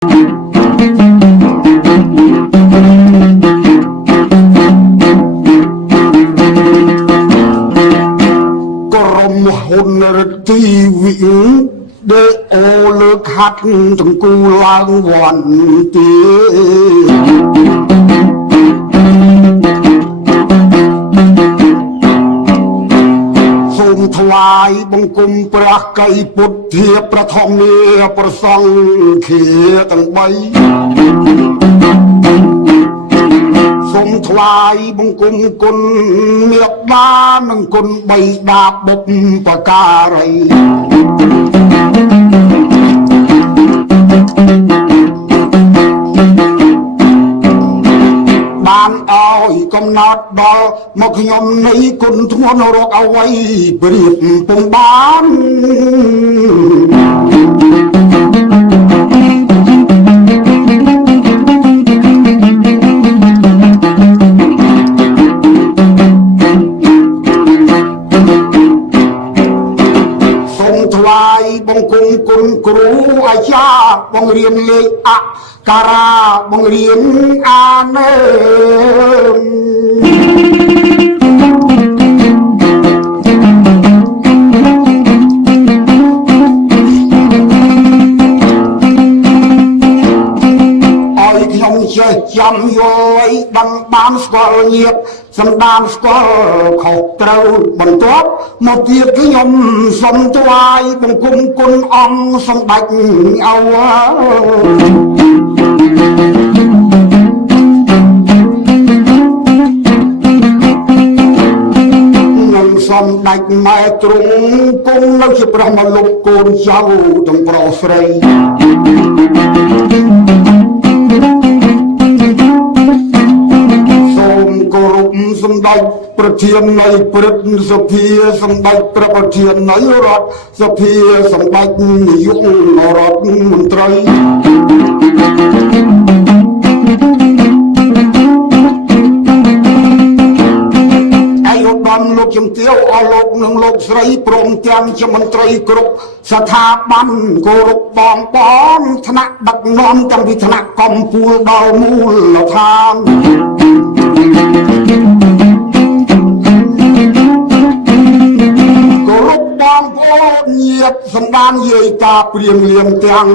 ហ៊ុនរទីវិដេអូលើកហាត់តង្គូឡើងវ័នទីសូមថ្វាយបង្គំព្រះកៃពុទ្ធាប្រធម្មាប្រសង្ឃាទាំង3សូមថ្វាយបង្គំគុណមេត្តានិងគុណបីដាបុព្វការីបានឲ្យកំណត់ដល់មកខ្ញុំនៃគុណធ្ងន់រកអ្វីព្រៀបពុំបានថ្វាយបង្គំគុណគ្រូអាចារ្យបង្រៀនលេខអក្សរាបង្រៀនអានេខ្ញុំចេះចាំយល់ដឹងបានស្គាល់ញាតសម្ដានស្គាល់ខុសត្រូវបន្ទាប់មកទៀតខ្ញុំសូមថ្វាយបង្គំគុណអង្គសម្ដេចអវនឹងសម្ដេចម៉ែទ្រង់គង់នៅជាព្រះមលុបកូនចៅទាំងប្រុសស្រីសម្ដេចប្រធាននៃព្រឹទ្ធសភាសម្ដេចព្រះប្រធាននៃរដ្ឋសភាសម្ដេចនាយករដ្ឋមន្ត្រីអាយុដំលោកជំទាវអស់លោកនិងលោកស្រីព្រមទាំងជាមន្ត្រីគ្រប់ស្ថាប័នគោរពបងថ្នាក់ដឹកនាំទាំងពីថ្នាក់កំពូលដល់មូលដ្ឋានបងប្អូនញាតិសម្ដានយាយតាព្រាមលៀងទាំង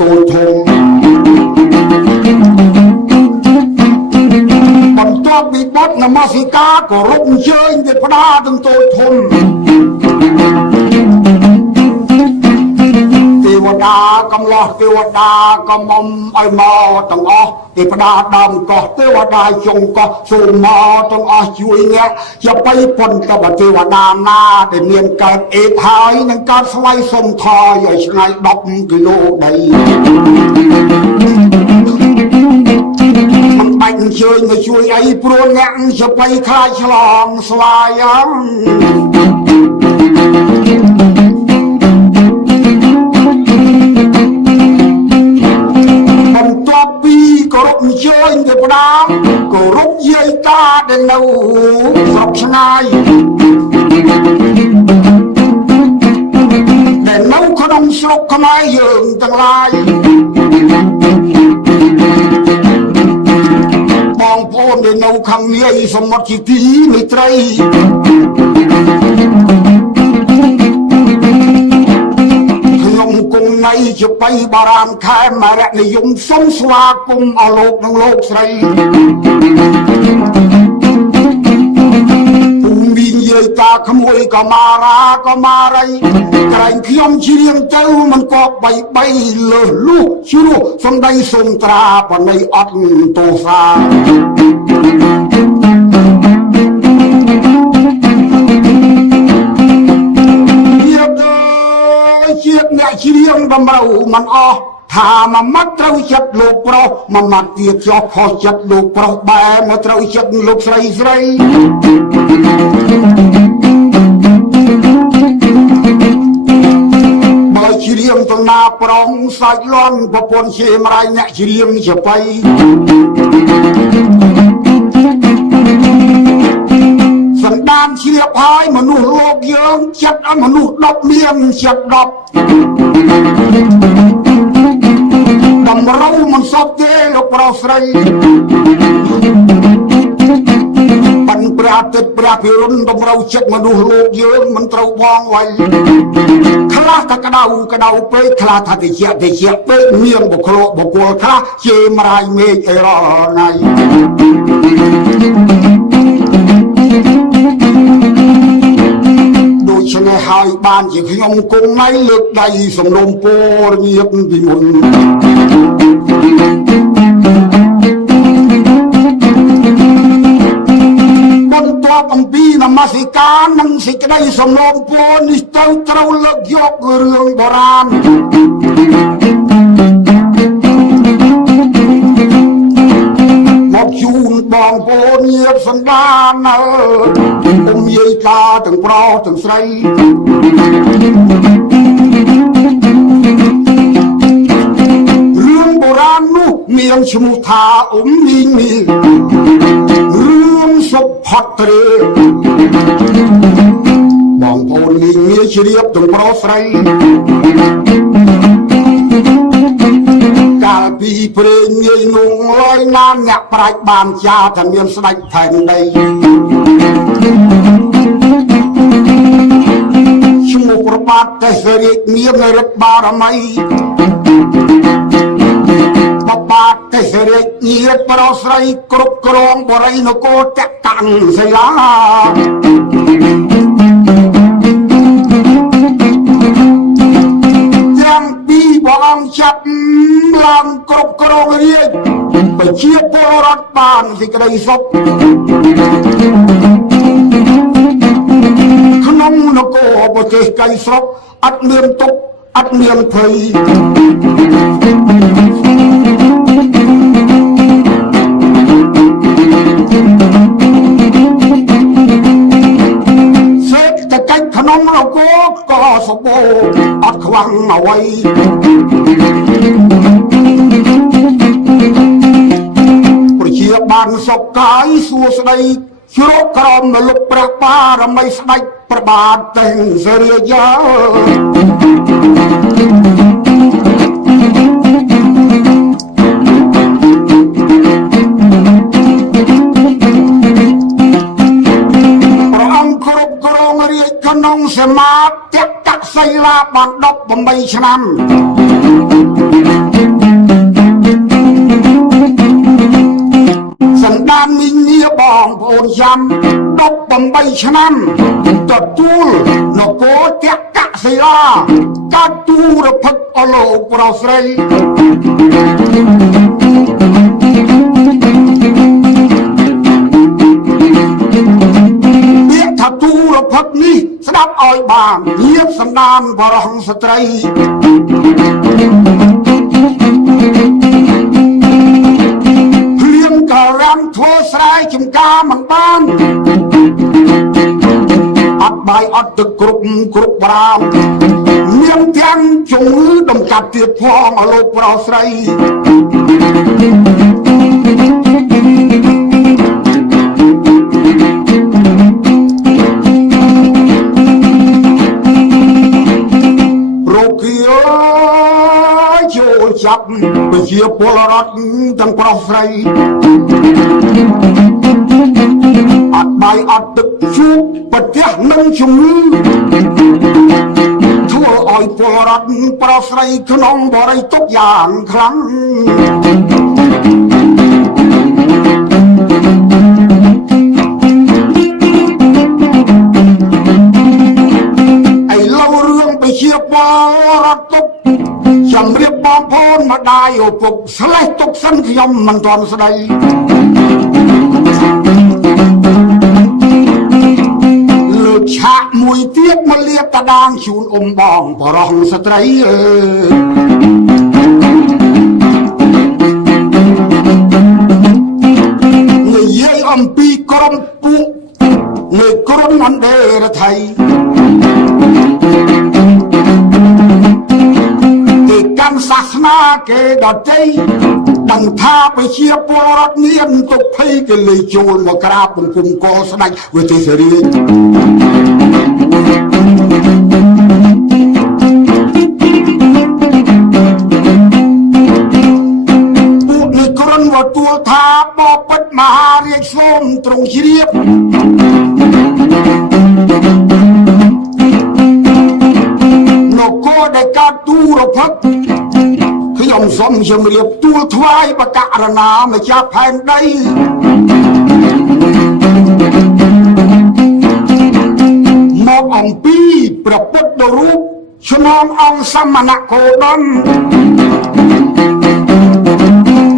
តូចធំបន្ទាប់ពីបទនមស្ការគោរពអញ្ជើញទេវតាទាំងតូចធំទេវតាកំឡោះទេវតាកំមុំឲ្យមកទាំងអស់ទេវតាដើមកោះទេវតាជុងកោះសូមមកទាំងអស់ជួយអ្នកជាបៃប៉ុនតបទេវតាណាដែលមានកើតអេតហើយនឹងកើតស្វ័យសុំថយឲ្យឆ្ងាយ10គីឡូដីមិនបាច់អញ្ជើញមកជួយអីព្រោះអ្នកជាបៃខ្លាចឆ្លងស្វាយគោរពអញ្ជើញទេវតាគោរពយាយតាដែលនៅស្រុកឆ្ងាយដែលនៅក្នុងស្រុកខ្មែរយើងទាំងឡាយបងប្អូនដែលនៅខាងនេះសមុទ្រជាទីមេត្រីគង់នៃជាបៃបារាមខែមរនិយមសូមស្វាគមន៍អស់លោកនិងលោកស្រីពុំមានយាយតាក្មួយក៏មារាក៏មារីក្រែងខ្ញុំជ្រៀងទៅមិនក៏បីលើសលុះជ្រោះសំដីសុំត្រាបណៃអត់ទោសាជាតិអ្នកជ្រៀងបំរើមិនអស់ថាមួយម៉ាត់ត្រូវចិត្តលោកប្រុសមួយម៉ាត់ទៀតចោះខុសចិត្តលោកប្រុសបែរមកត្រូវចិត្តលោកស្រីបើជ្រៀងទៅណាប្រងសាច់លន់ប្រពន្ធជាមរាយអ្នកជ្រៀងជាបៃសន្តានជ្រាបហើយមនុស្សលោកយើងចិត្តអមនុស្ស10មានចិត្ត10 តម្រូវមិនសពទេលោកប្រុសស្រីបានព្រះអាទិត្យព្រះភិរុនតម្រូវចិត្តមនុស្សលោកយើងមិនត្រូវបងໄວខ្លះថាក្តៅពេកខ្លះថាតិចពេកមានបុគ្គលខ្លះជេរមរាយមេឃអីរាល់ថ្ងៃដូច្នេះហើយបានជាខ្ញុំគង់ណៃលើកដៃសំណូមពរញាតិពីមុនបន្ទាប់អំពីនមស្ការនិងសេចក្តីសំណូមពរនេះទៅត្រូវលើកយករឿងបុរាណមកជូនបងប្អូនញាតិសន្តានពុំយាយតាទាំងប្រុសទាំងស្រីរឿងបុរាណនោះមានឈ្មោះថាមីងរឿងសុផត្រេបងប្អូនមីងមានជ្រាបទាំងប្រុសស្រីកាលពីព្រេងងាយនោះលយណានអ្នកប្រាជ្ញបានចាថាមានស្ដេចថែនដីឈ្មោះប្របាទទេសរាជមានរិទ្ធបារមីប្របាទទេសរាជញាតិប្រុសស្រីគ្រប់គ្រងបរិយនគរតតាំងសិលាទាំងពីរព្រះអង្គចាប់ឡើងគ្រប់គ្រងរាជប្រជាពលរដ្ឋបានសេចក្តីសុខក្នុងនគរប្រទេសកៃស្រុកអត់មានទុក្ខអត់មានភ័យសេដ្ឋកិច្ចក្នុងនគរក៏សម្បូរអត់ខ្វះអ្វីប្រជាបានសុខកាយសួស្តីជ្រកក្រមនៅលុបព្រះបារមីស្ដេចប្របាទទេសរាជក្នុងសមាធិកសិលាបាន18ឆ្នាំសន្តានមីងនាបងប្អូនចាំ18ឆ្នាំទទួលនគរតកសិលាកាទូរភឹកអលោកប្រុសស្រីថាទូរភឹកនេះស្ដាប់ឲ្យបានញាតិសន្តានបរោះស្ត្រីភ្លៀងក៏រាំធ្វើស្រែចំការមិនបានអត់បាយអត់ទឹកគ្រប់ប្រាំមានទាំងជំងឺដំកាត់ទៀតផងអលោកប្រុសស្រីចាប់ប្រជាពលរដ្ឋទាំងប្រុសស្រីអត់បាយអត់ទឹកជួបប្រទះនឹងជំងឺធ្វើឲ្យពលរដ្ឋប្រុសស្រីក្នុងបរិយាទុកយ៉ាងខ្លាំងឥឡូវរឿងប្រជាពលរដ្ឋទុកជំរាបបងប្អូនម្ដាយឪពុកស្លេះទុកសិនខ្ញុំមិនទាន់ស្ដីលើកឆាកមួយទៀតមកលៀបតាដាងជូនបងបរោះស្ត្រីនិយាយអំពីក្រុមពួកនៃក្រុមអន្តរថៃកាន់សាសនាគេដទៃដឹងថាប្រជាពលរដ្ឋមានទុកភ័យគេលេចូលមកក្រាបបង្គំកស្ដេចវិទេសរាជ ទទួលថាបបិទ្ធមហារាជសូមទ្រង់ជ្រាបនគរដែលកើតទូរភឹកខ្ញុំសូមជម្រាបទូលថ្វាយបករណាម្ចាស់ផែនដីមកអំពីព្រះពុទ្ធរូបឆ្លងអង្គសមណគោដម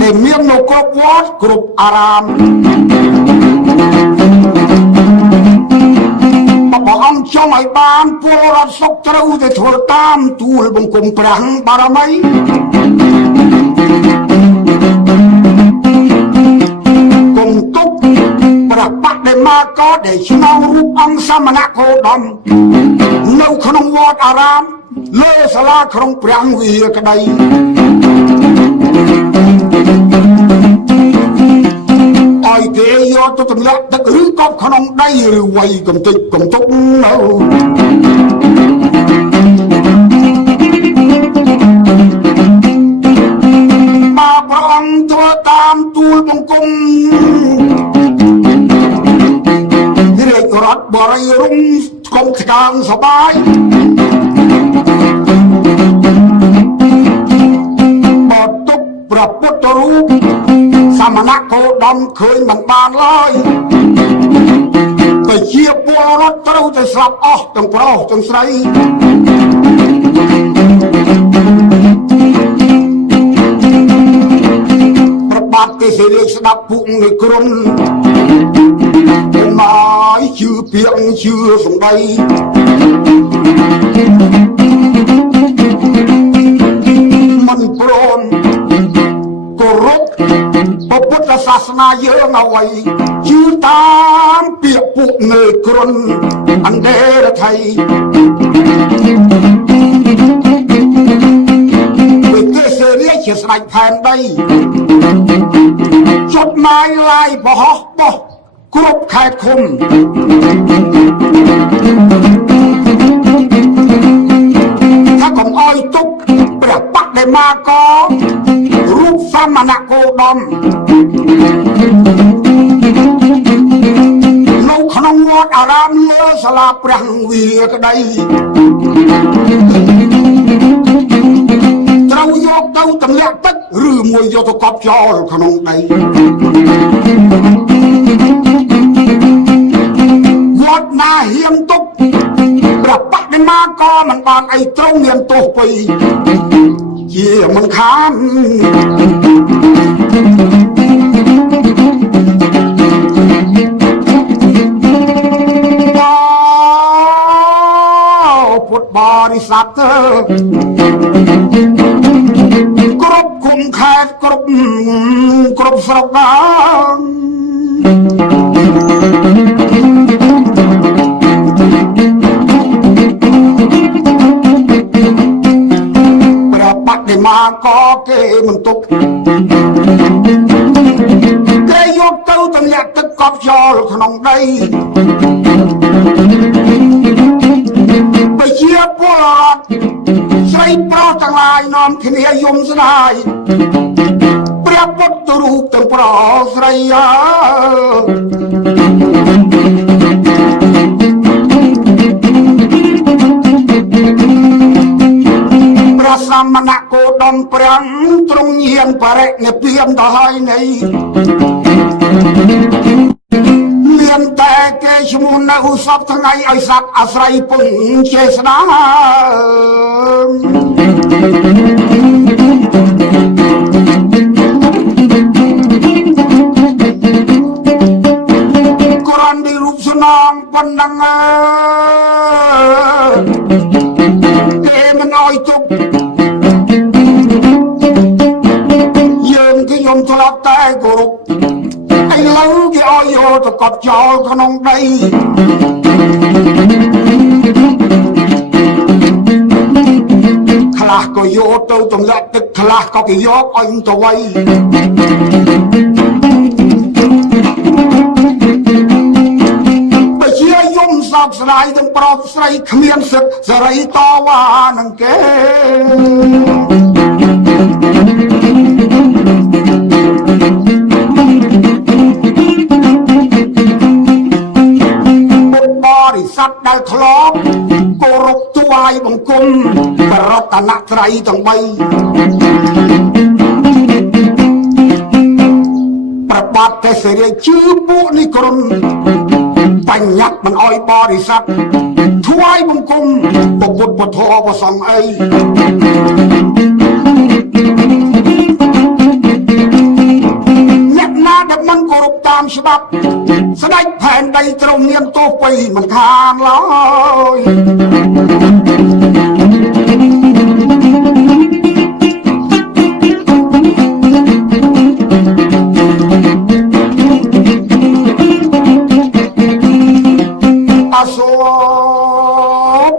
ដែលមាននៅគ្រប់វត្តគ្រប់អារាមព្រះអង្គចង់ឲ្យបានពលរដ្ឋសុខត្រូវតែធ្វើតាមទូលបង្គំព្រះបារមីគង់ទុកព្រះបដិមាកោដែលឆ្លងរូបអង្គសមណគោដមនៅក្នុងវត្តអារាមលើសាលាក្នុងព្រះវិហារក្តីឲ្យគេយកទៅទម្លាក់ទឹកឬក៏ក្នុងដីឬវ័យកំតិចកំទុកនៅមកព្រះអង្គធ្វើតាមទូលបង្គំរាជរដ្ឋបរិយរុងស្គមស្កាងសបាយបតទុកព្រះពុទ្ធរូបសមណគោដមឃើញមិនបានឡើយប្រជាពលរដ្ឋត្រូវតែស្លាប់អស់ទាំងប្រុសទាំងស្រីប្របាទគេសេរីស្ដាប់ពួកនៃក្រុមមកជឿពាក្យជឿសំដីមិនព្រមគោរពពុទ្ធសាសនាយើងអ្វីជឿតាមពាក្យពួកនៃក្រុមអន្តរថៃវិទ្យាសេរីជាស្ដេចផែនដីចុតម៉ាយឡាយបោះបោះគ្រប់ខេត្តឃុំថាកុំអោយទុកព្រះបដិមាកោរូបសមណគោដមនៅក្នុងវត្តអារាមលើសាលាព្រះវិហារក្តីត្រូវយកទៅទម្លាក់ទឹកឬមួយយកទៅកប់ចោលក្នុងដីវត្តណាហ៊ានទុកព្រះបដិមាក៏មិនបានអីត្រង់មានទោសពីជាមិនខានពុទ្ធបរិស័ទគ្រប់គុំខេត្តគ្រប់ស្រុកបានព្រះបដិមាក៏គេមិនទុកគេយកទៅទម្លាក់ទឹកកប់ចោលក្នុងដីប្រជាពលរដ្ឋស្រីប្រុសទាំងឡាយនាំគ្នាយំស្ដាយព្រះពុទ្ធរូបទាំងប្រុសស្រីព្រះសមណគោដមព្រះទ្រង់ញាណបរិនិព្វានទៅហើយនៃមានតែគេឈ្មោះនៅសពថ្ងៃឲ្យសត្វអាស្រ័យពងជាស្ដាគ្រាន់តែរូបស្នងប៉ុណ្ណឹងគេមិនអោយទុកយើងខ្ញុំធ្លាប់តែគោរពឥឡូវគេអោយយកទៅកប់ចោលក្នុងដីខ្លះក៏យកទៅទម្លាក់ទឹកខ្លះក៏គេយកអញទៅໄວបើជាយំសោកស្ដាយទាំងប្រុសស្រីគ្មានសិទ្ធិសេរីតវ៉ានឹងគេ ដែលធ្លាប់គោរពថ្វាយបង្គំរតនត្រ័យទាំង3ប្របាទតែសេរីជឿពួកនេះក្រុនបញ្ញត្តិមិនអោយបរិស័ទថ្វាយបង្គំពុទ្ធពធព្រះសង្ឃអីអ្នកណាដែលមិនគោរពតាមច្បាប់ស្ដេចផែនដីទ្រង់មានទោសពីមិនខានឡើយ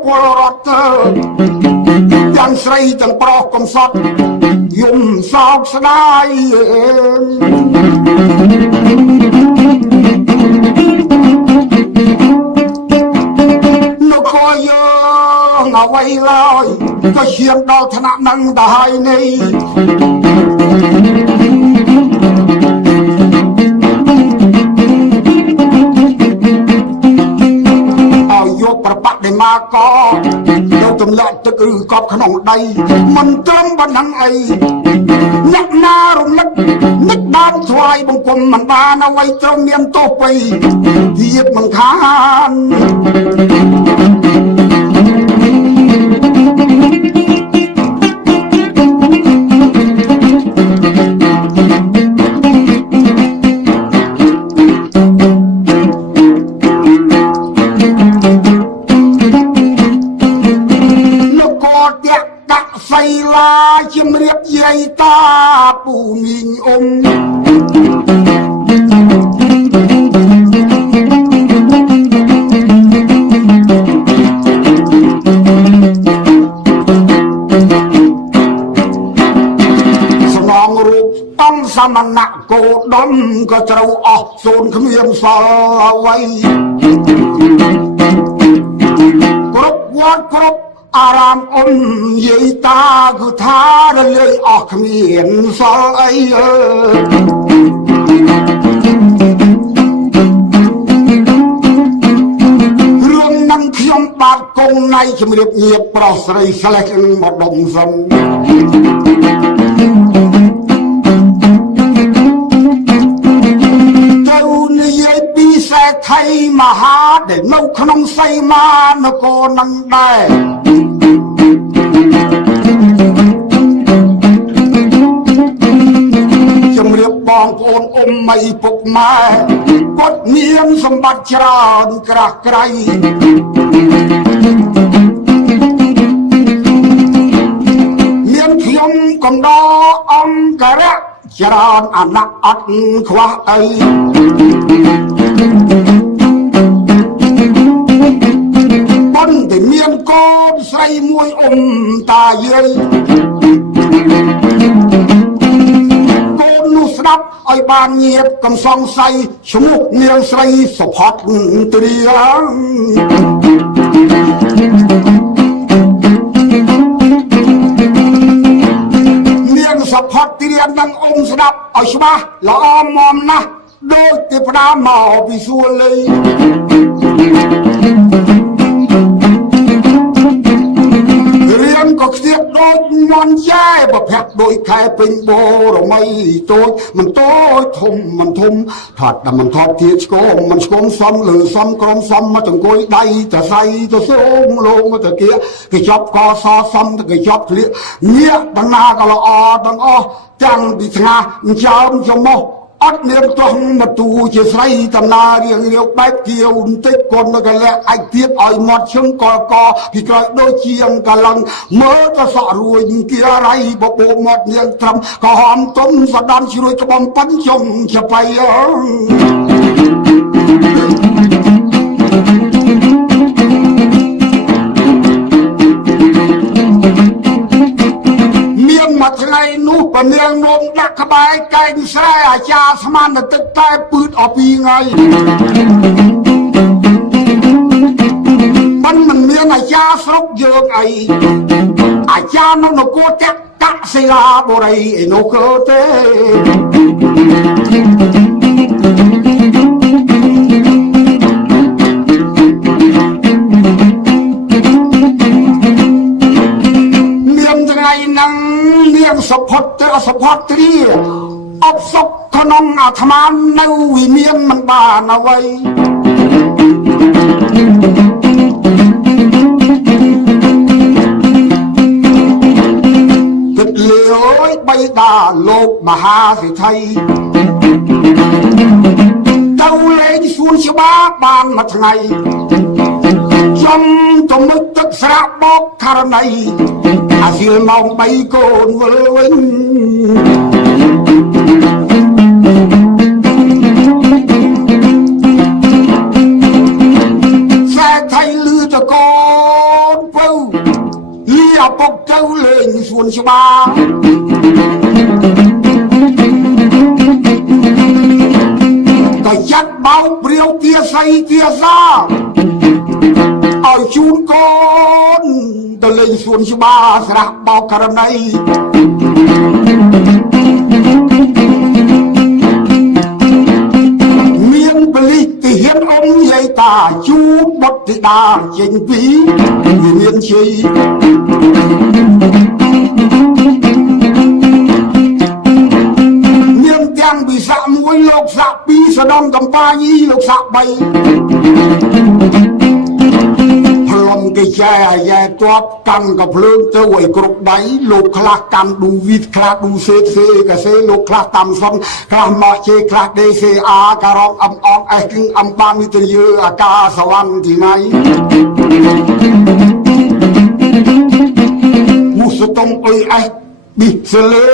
ពលរដ្ឋទាំងស្រីទាំងប្រុសកំសត់យំសោកស្ដាយនៅខយយើងអ្វីឡើយក៏ឈានដល់ឋានៈនឹងទៅហើយនេះប្របាក់ដែលមកកយកទម្លាក់ទឹកឬកប់ក្នុងដីមិនត្រឹមប៉ុណ្ណឹងអីអ្នកណារំលឹកនឹកបានថ្វាយបង្គំមិនបានអ្វីត្រឹមមានទោសពីទៀតមិនខានជំរាបយាយតាពូមីងអ៊ំសំងរូបតំសមណៈគោដមក៏ត្រូវអស់សូនគ្មានសល់អ្វីគ្រប់វត្តគ្រប់អារាមអ៊ំយាយតាគឺថារលាយអស់គ្មានសល់អីរឿងនឹងខ្ញុំបាទគង់ណៃជំរាបញាបប្រុសស្រីស្លេះមកដុំសុំទៅនិយាយពីសេដ្ឋីមហាដែលនៅក្នុងសីមានគរនឹងដែរជំរាបបងប្អូនអ៊ំម៉ៃពុកម៉ែគាត់មានសម្បត្តិច្រើនក្រាស់ក្រៃមានខ្ញុំកំដរអង្គរៈច្រើនអាណត្តិអត់ខ្វះអីប៉ុន្តែមានកូនស្រីមួយអ៊ំតាយាយកូននោះស្ដាប់ឲ្យបានញាតកំសង្ស័យឈ្មោះនាងស្រីសុផាត់ទ្រានាងសុផាត់ទ្រានឹងអ៊ំស្ដាប់ឲ្យច្បាស់ល្អមមណាស់ដូចទេវតាមកពីសួគ៌លេរៀនក៏ខ្ទាបដូចមន់ចែប្រភ័ក្រដូចខែពេញបូរមីតូចមិនតូចធំមិនធំថាត់តែមិនថប់ជាឆ្កងមិនឆ្កងសំលើសំក្រមសំមកចង្គយដៃទៅសៃទៅសូមលងទៅគៀគេជាប់កសសំទៅគេជាប់ក្លៀកញាក់បណ្ណាក៏ល្អទាំងអស់ទាំងពីថ្ងាសចោមចំមោះអត់មានទោះមកទូជាស្រីតំណារៀងរាវបែបគៀវបន្តិចកូនក៏លែកអាចទៀតឲ្យមាត់ឈឹងកកពីក្រោយដូចជាងកលឹងមើលទៅសក់រួយគៀរៃបបោមាត់នាងត្រឹមក៏ហមទុំសដានជ្រួយក្បំប៉ិនជុំជាបៃមួយថ្ងៃនោះពនាងនោមដាក់ក្បែរកែងស្រែអាចារ្យស្មានទឹកតែពឺតអស់ពីថ្ងៃមិនមានអាចារ្យស្រុកយើងអីអាចារ្យនៅនគរតកសិលាបុរីឯនោះក៏ទេ អបសុខក្នុងអាត្មានៅវិមានមិនបានអ្វីគិតលឿយបៃតាលោកមហាសិទ្ធិទៅលេងសួនច្បារបានមួយថ្ងៃចំទំនឹកទឹកស្រាក់បោកករណីអាសៀលម៉ោង3កូនវិលវិញស្ែថៃលឺតកូនពៅលីអពុកទៅលេងសួនច្បារក៏ចាត់បោកព្រាវទាស័យទាសាឲ្យជូនកូនទៅលេងសួនច្បារស្រះបោកករណីមានបលិសទីហ៊ានអ៊ំយាយតាជូនបុត្រធីតាចេញពីវិមានជ័យមានទាំងវិសាក់មួយលោកសាក់ពីរសដងកំប៉ាញីលោកសាក់3គេចែអាយ៉ែទាត់កាន់កភ្លើងទៅឲ្យគ្រប់ដៃលោកខ្លះកាន់ឌូវីតខ្លះឌូសេកសេលោកខ្លះតាមសុនខ្លះមកជេខ្លះដេសេអាការងអំអងអេគឹងអំបានមីត្រយើអាកាសវណ្ណទីណៃមុសតុងអុយអេប៊ីសលេ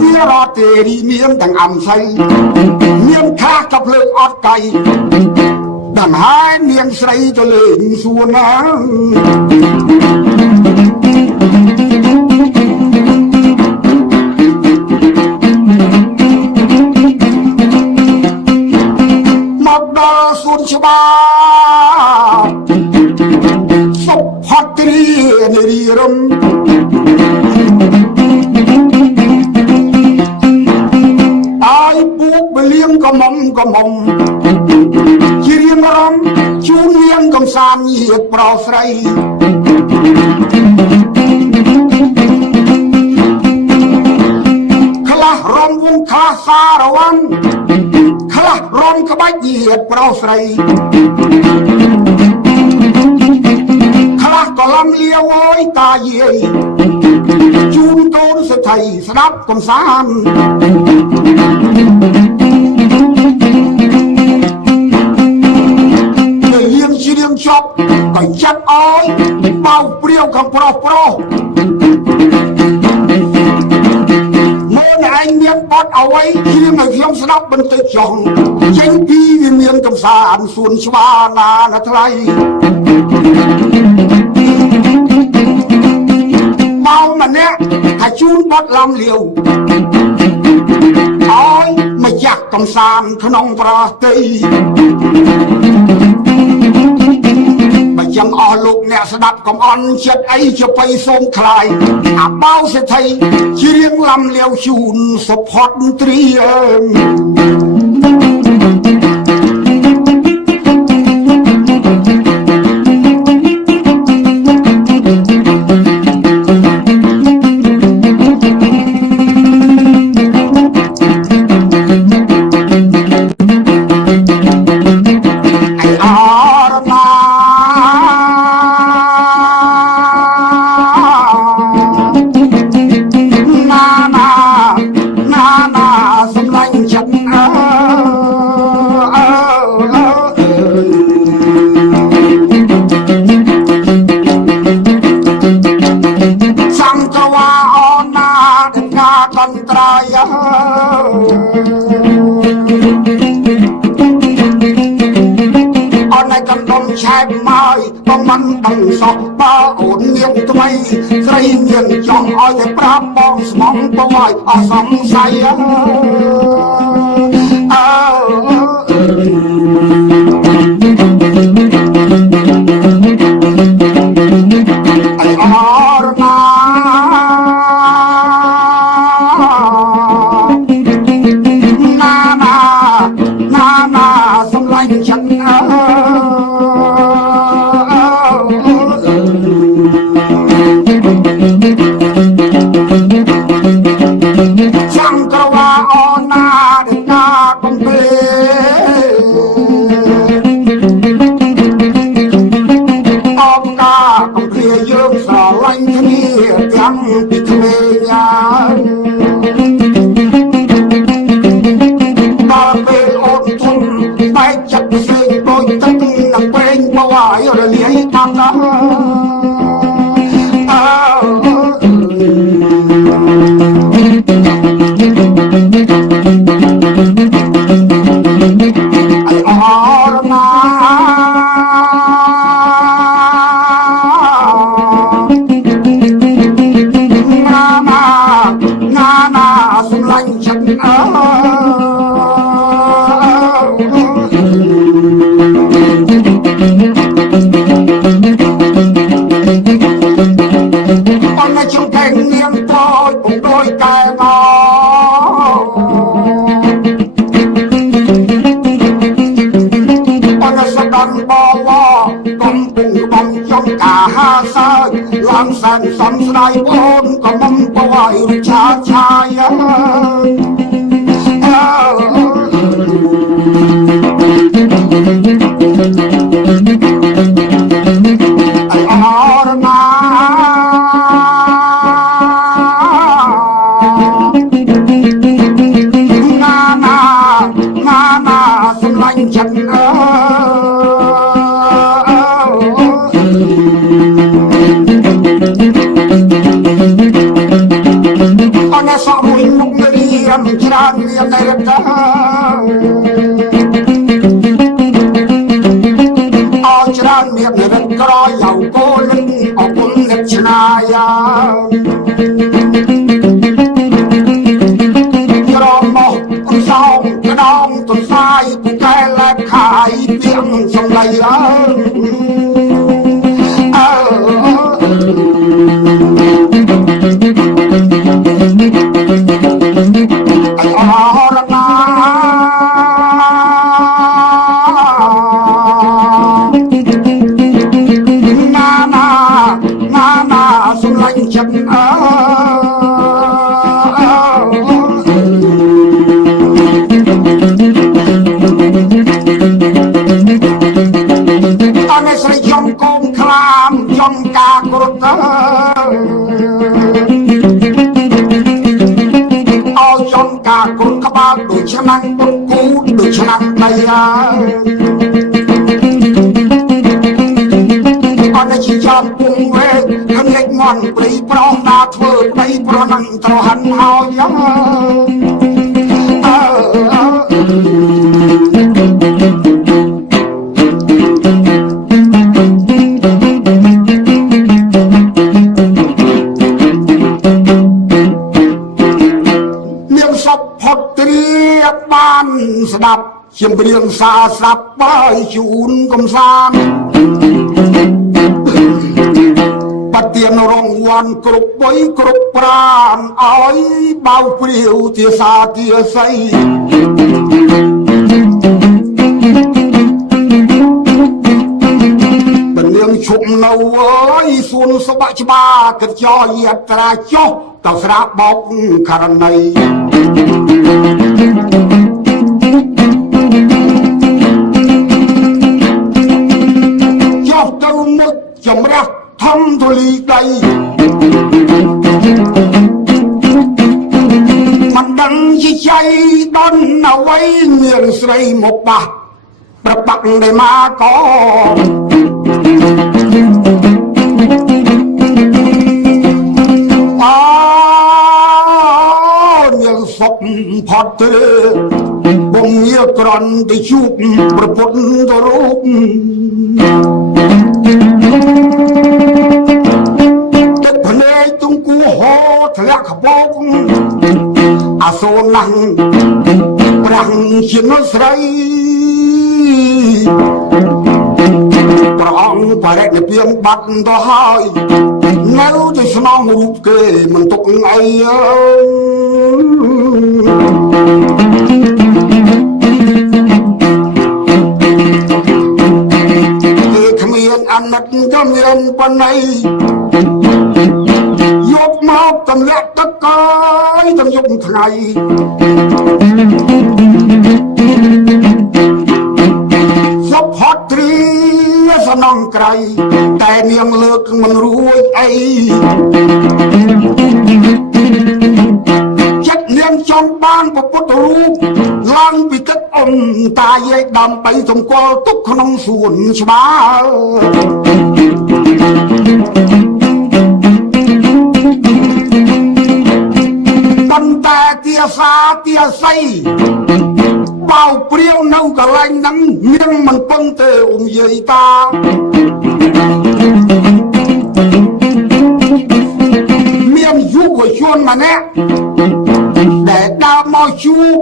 ទីរ៉ាតេរីមានទាំងអំសៃមានខ្លះកភ្លើងអត់កៃดังหายเนียงใส่ตะเลงส่วนน้ำมัดดาส่วนชบาสุภัตรีในรีรมตายปุกไปเลี้ยงกระมอมជារៀងរំជូនលៀងកំសាន្តញាតប្រស្រីខ្លះរំវងខ្លះសារវ័នខ្លះរំក្បាច់ញាតប្រស្រីខ្លះក៏ឡំលាវអើយតាយាយជូនកូនសេដ្ឋីស្ដាប់កំសាន្តชอบก็จัดอ้อยเบาเปรี้ยวของปลอกเมื่อไหร่เมียนปอดเอาไว้ที่ไม่ยอมสนับบันทึกจองเช่นพี่เมียนกับสารส่วนชวานานาไทยเมามันเนี้ยถ้าจูนปอดลำเหลียวอ้อยไม่อยากกับสารขนมปลาตียังอลูกเนี่ยสดับกับอ่อนเช็ดไอจะไปส่งคลายอาเบ้าเสถีเชียงลำเลี้ยวชูนสปอร์ตตรีแช่ไม้ต้องมันบังสอบบ้าโอนเมียงทำไมใครเมียงจองอ้อยแต่ปราบบองสมองปวายอาสมใสไอ้อรนานาสำลัยฉัน សំឡាញ់ចិត្តអើអនជុំកែងនាងតូចពុំដោយកែមកអនសដនបវកំពុងកំចង់កាហាសើចឡើងសែនសំស្ដាយអូនក៏មុំបវឲ្យរឆាឆាយច្រើនមានតែរត់ទៅអោច្រើនមានរត់ក្រោយយកគោលឹងអគុណអ្នកឆ្នាយក្រមកអនសោមក្តោងទុនសាយពូកែលែកខាយពីងសំឡៃដូចឆ្នាំពុកគូដូចឆ្នាំដីអត់ជាចំពុំវេខំលេចមន់ព្រៃប្រោសតាធ្វើប្តីប្រនឹងត្រហិនហើយមានសពផុតត្រៀបបានស្ដាប់ជាព្រៀងសាស្រាប់បើជូនកំសាន្តបទានរងវាន់គ្រប់បីគ្រប់ប្រានឲ្យបៅព្រាវទាសាទាស័យបនាងឈប់នៅអើយសួនសបាក់ច្បាគិតចោយាត្រាចុះទៅស្រាបោកករណីចុះទៅមុខចម្រាស់ធំធលីដីមិនដឹងជាចៃដនអ្វីមានស្រីមកបាក់ប្របាក់ដែលមកក៏យើងសុកផុតទេបងញាក្រន់ទៅជួបប្រពន្ធទៅរូបទឹកភ្នែកទុំគូហោធ្លាក់ក្បោកអាសូរណាស់ប្រាំងជានោះស្រីព្រះអង្គបរិនិព្វានបាត់ទៅហើយនៅទៅស្នងរូបគេមិនទុកអីគ្មានអាណិតក៏មានប៉ុណ្ណេះយកមកទម្លាក់ទឹកកយទាំងយប់ថ្ងៃសុផតទ្រីសំណងក្រៃតែនាងលើកមិនរួចអីចិត្តនាងចង់បានពុទ្ធរូបឡើងពីទឹកអនតាយាយដើម្បីសម្គាល់ទុកក្នុងសួនច្បារប៉ុន្តែទាសាទាស័យបៅព្រាវនៅកន្លែងហ្នឹងនាងមិនពឹងទេយាយតាមានយុវជនម្នាក់ ដើរមកជួប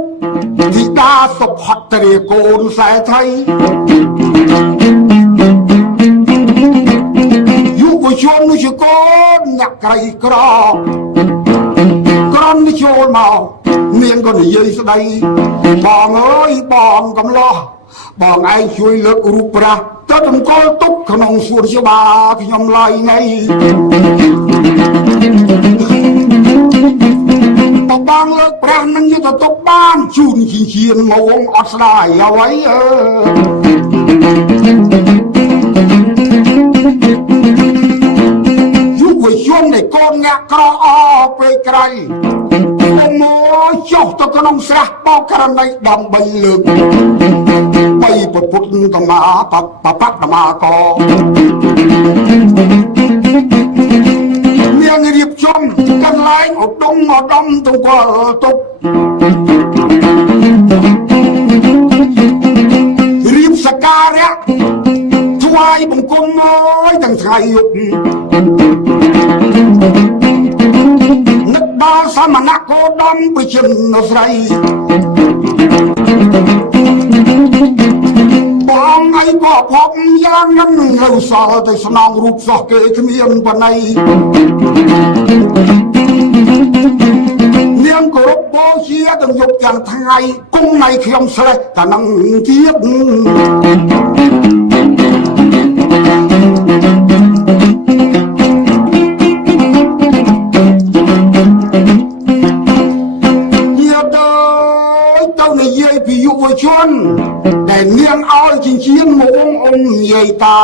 ធីតាសុផតរាកូនខ្សែថៃយុវជននោះជាកូនអ្នកក្រីក្រក្រំនេះចូលមកមានក៏និយាយស្ដីបងអើយបងកំឡោះបងឯងជួយលើករូបប្រាស់ទៅតម្កល់ទុកក្នុងសួនច្បារខ្ញុំឡើយនៃបងលើកប្រាស់នឹងយកទៅទុកបានជូនជាមកវងអត់ស្ដាយអ្វីយុវជននៃកូនអ្នកក្រអពេកក្រៃមកចុះទៅក្នុងស្រះបោកករណីដើម្បីលើកបីពុទ្ធតមាបតមាកមានរៀបចំកន្លែងឧត្តមទៅគាត់ទុករៀបសក្ការៈថ្វាយបង្គំអើយទាំងថ្ងៃយប់នឹកដល់សមណៈគោដមប្រជិនស្រីបងឯងក៏ភពយ៉ាងនឹងនៅសល់តែស្នងរូបសោះគេគ្មានបណៃនាងគោរពបូជាទាំងយប់ទាំងថ្ងៃគង់នៃខ្ញុំស្រេះតែនឹងទៀតជនដែលនាងឲ្យចិញ្ចៀនមកអ៊ំនិយាយតា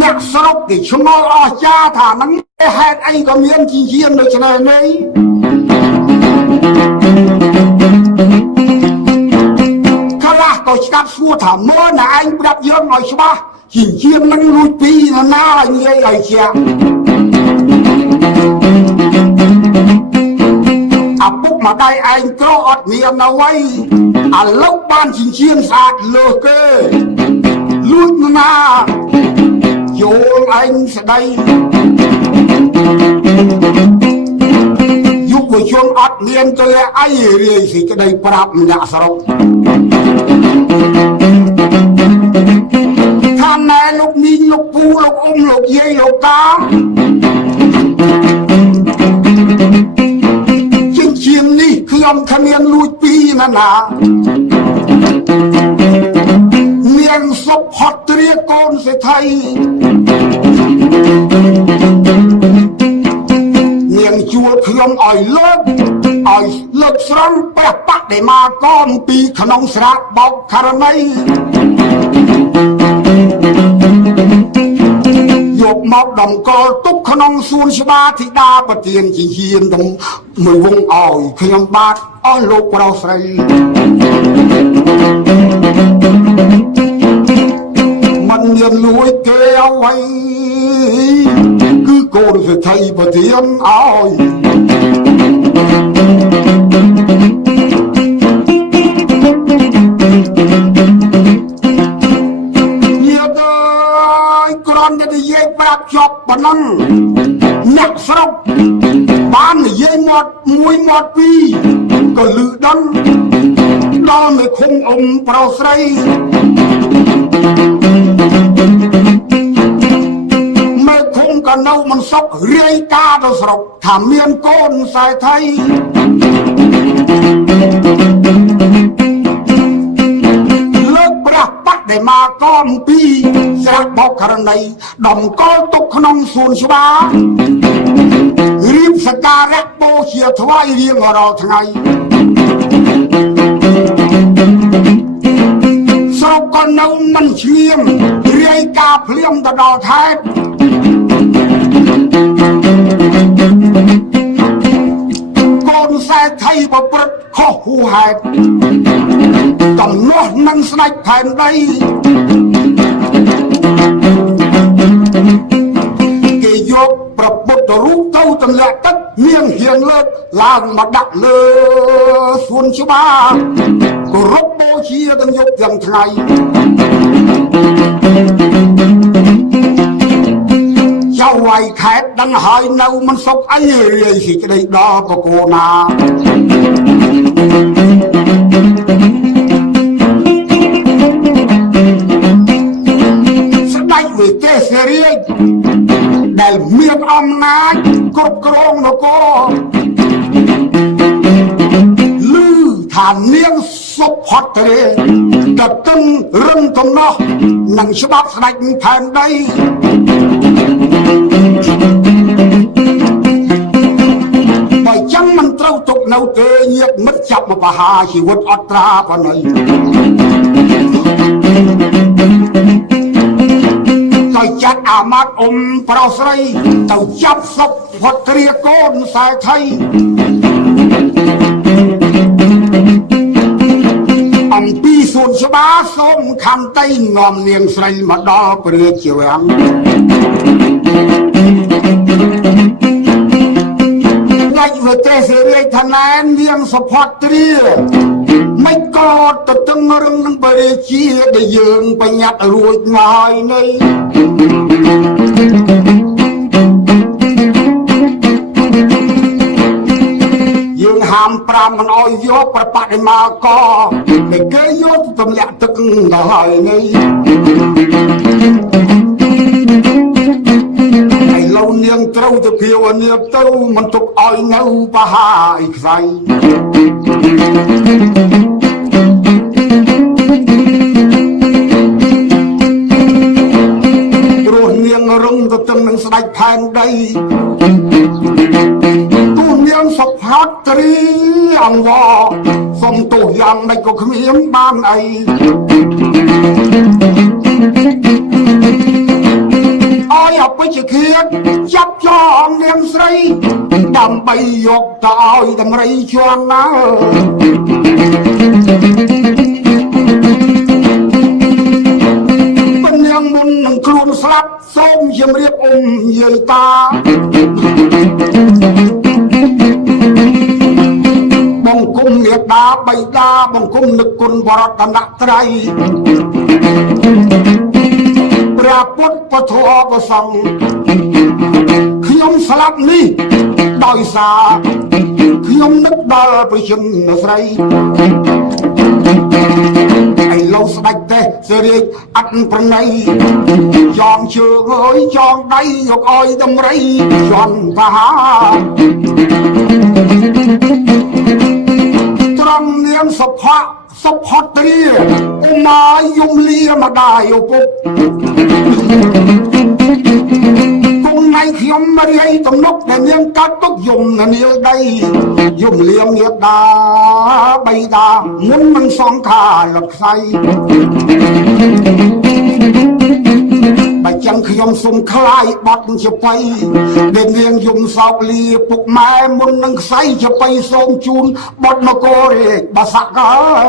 អ្នកស្រុកគេឆ្ងល់អស្ចារ្យថានឹងហេតុអីក៏មានចិញ្ចៀនដូចនេះនេះខ្លះក៏ស្កាត់សួរថាមើលណាឯងប្រាប់យើងឲ្យច្បាស់ចិញ្ចៀននឹងលួចពីណាឲ្យនិយាយឲ្យជាឪពុកម្ដាយឯងក្រអត់មានអ្វីឥឡូវបានចិញ្ចៀនស្អាតលើសគេលួចណាយល់ឯងស្ដីយុវជនអត់មានទៅអីរាយសេចក្ដីប្រាប់អ្នកស្រុកថាណែលោកមីងលោកពូលោកអ៊ំលោកយាយលោកតាខ្ញុំគ្មានលួចពីណានាងសុផតរាកូនសេដ្ឋីនាងជួលខ្ញុំឲ្យលើកស្រង់ព្រះបដិមាកមពីក្នុងស្រាបោកករណីយកមកតម្កល់ទុកក្នុងសួនច្បារធីតាប្រទានជាហ៊ានទំមួយវងឲ្យខ្ញុំបាទអស់លោកប្រុសស្រីមិនមានលួចគេអ្វីគឺកូនសេដ្ឋីប្រទានឲ្យនិយាយប្រាប់ចប់ប៉ុណ្ណឹងអ្នកស្រុកបាននិយាយមាត់មួយមាត់ពីរក៏លឺដឹងដល់មេឃុំអ៊ំប្រុសស្រីមេឃុំក៏នៅមិនសុខរាយការណ៍ទៅស្រុកថាមានកូនខ្សែថៃដែលមកកមពីស្រះបោកករណីតម្កល់ទុកក្នុងសួនច្បាររៀបសក្ការៈបូជាថ្វាយរៀងរាល់ថ្ងៃស្រុកក៏នៅមិនឈាមរាយការណ៍ភ្លាមទៅដល់ខេត្តកូនខ្សែថៃប្រព្រឹត្តខុសហួសហេតុកំណោះនឹងស្ដេចផែនដីគេយកព្រះពុទ្ធរូបទៅទម្លាក់ទឹកមានហៀងលើកឡើងមកដាក់លើសួនច្បារគោរពបូជាទាំងយប់ទាំងថ្ងៃច châu hoài khét đang hỏi nâu mình sốc ấy thì cái đây đó của cô nào sẽ đánh về cái series để miệng ông nát cột krong nó có lư thản niên sốc hoạt thế đặt tân rừng trong nó nâng sẽ bắp đánh thèm đây bởi chẳng mình trâu tục nâu tê nhiệt mất chậm mà bà hà chỉ vượt ọt ra vào này tôi chắc mát vào sấy tàu chấp sốc hoạt trìa con sai thay ông pi xuân số bá xôm khăn tay ngòm niềng sấy mà đo bria chiều em ngay vừa tê sẽ đi thân anh niềng sọc hoạt trìa mấy con tự tưng rừng nâng bề chia để dường bà nhặt ruột ngoài này dương hàm pramมัน oi vô bà bạc để mà có để kế vô tâm lạ tức ngồi này ngày lâu niềng trâu từ kiều niềng trâu mình tục oi nâu bà hai say rung từ từng những sạch thành đây tu niệm sập hát tri ông vò phong tổ yang này có khmiếm ban ấy ai học với chữ khiết chấp cho ông niệm say đầm bay dục tội đầm rây choang ná yang mun kruun slap som yem riep yei ta bong kum niat đá bay đá bong kum nực kun varat đam nặng trai pra put pa thua pa song khiom slap ni đòi xa khiom nực đal pa chim na srai lâu sạch tê sẽ đi ăn phần này chọn trường ơi chọn đây dục oi tâm rây chọn ta trong niệm sập hót tê mà dùng lia mà đài yêu phục cùng ngày khi ông mà đi ấy tầm lúc để niệm các tốc dùng là niệm đây dùng liêm nghiệp đá bay đá muốn mình xong thả lật say bài chân khi ông sung khai bắt cho bay để niệm dùng sọc lia phục mẹ muốn nâng say cho bay xong chun bắt nó cô rê bà sạc á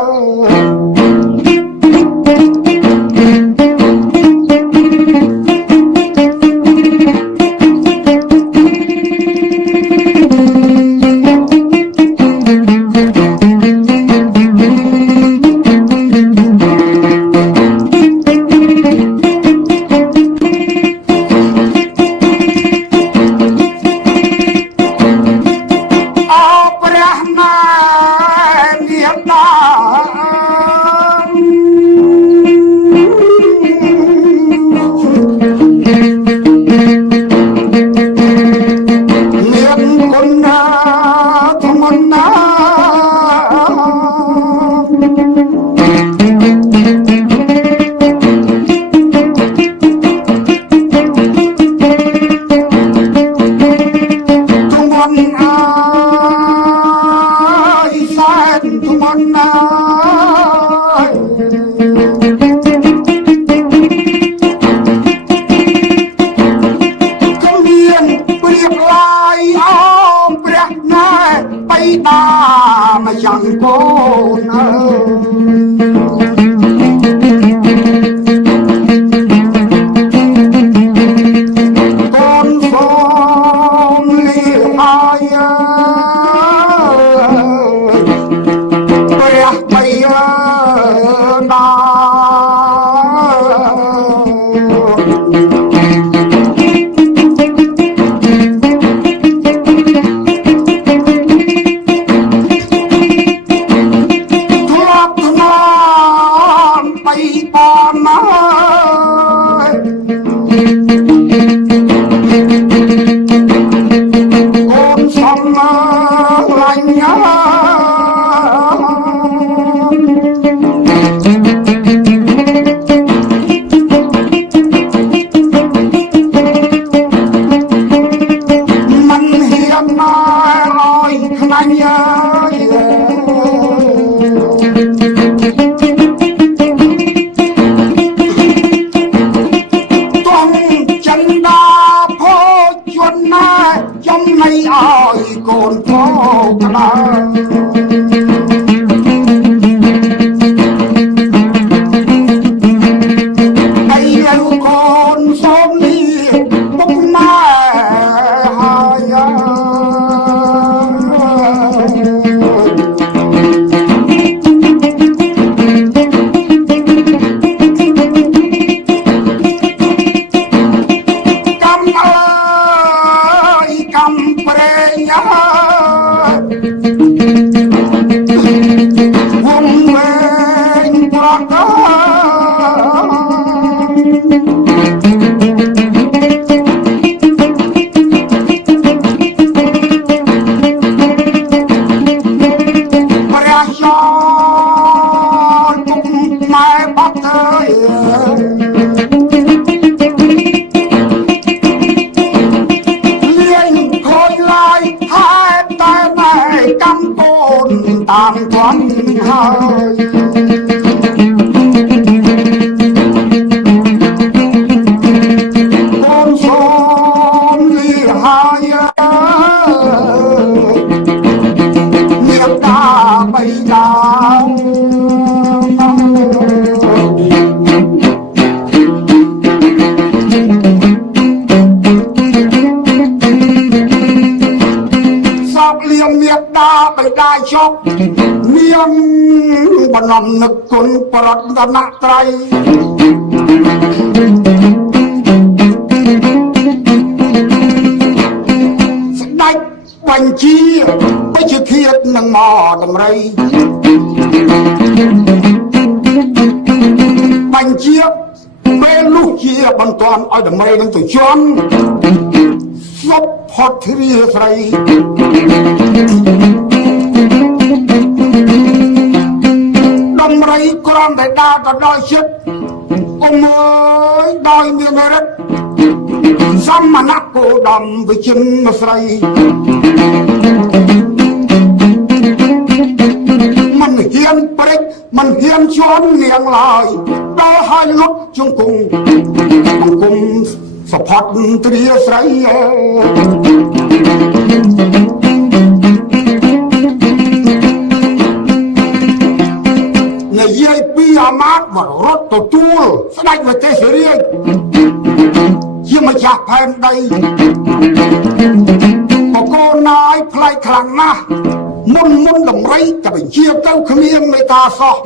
ថ្ងៃឲ្យកូនพ่อក្លាហើយឲ្យកូនសូមនេះពុកម៉ែហើយតាមជាន់ហើយកូនសូមលីហើយមានតាបៃតាសពលៀងមានតាបៃតាជប់មានបំណងនឹកគុណប្រតនត្រ័យស្ដេចបញ្ជាបិជធៀបនឹងមកដំរីបញ្ជាពេលនោះជាបន្ទាន់ឲ្យដំរីនឹងទៅជន់ស្លុបផុតធ្រាស្រីដំរីគ្រាន់តែដើរទៅដល់ចិត្តអើយដោយមានរិទ្ធសមណៈគោដំវិចិនស្រីមិនហ៊ានព្រិចមិនហ៊ានជន់នាងឡើយដល់ហើយលុបជង្គង់អង្គមសផាត់ទ្រាស្រីនិយាយពីអាមាត្យមករត់ទទួលស្ដេចវទេសរាជជាម្ចាស់ផែនដីបកូនណាយផ្លែកខ្លាំងណាស់មុនដំរីក៏បញ្ជាទៅគ្មានមេត្តាសោះ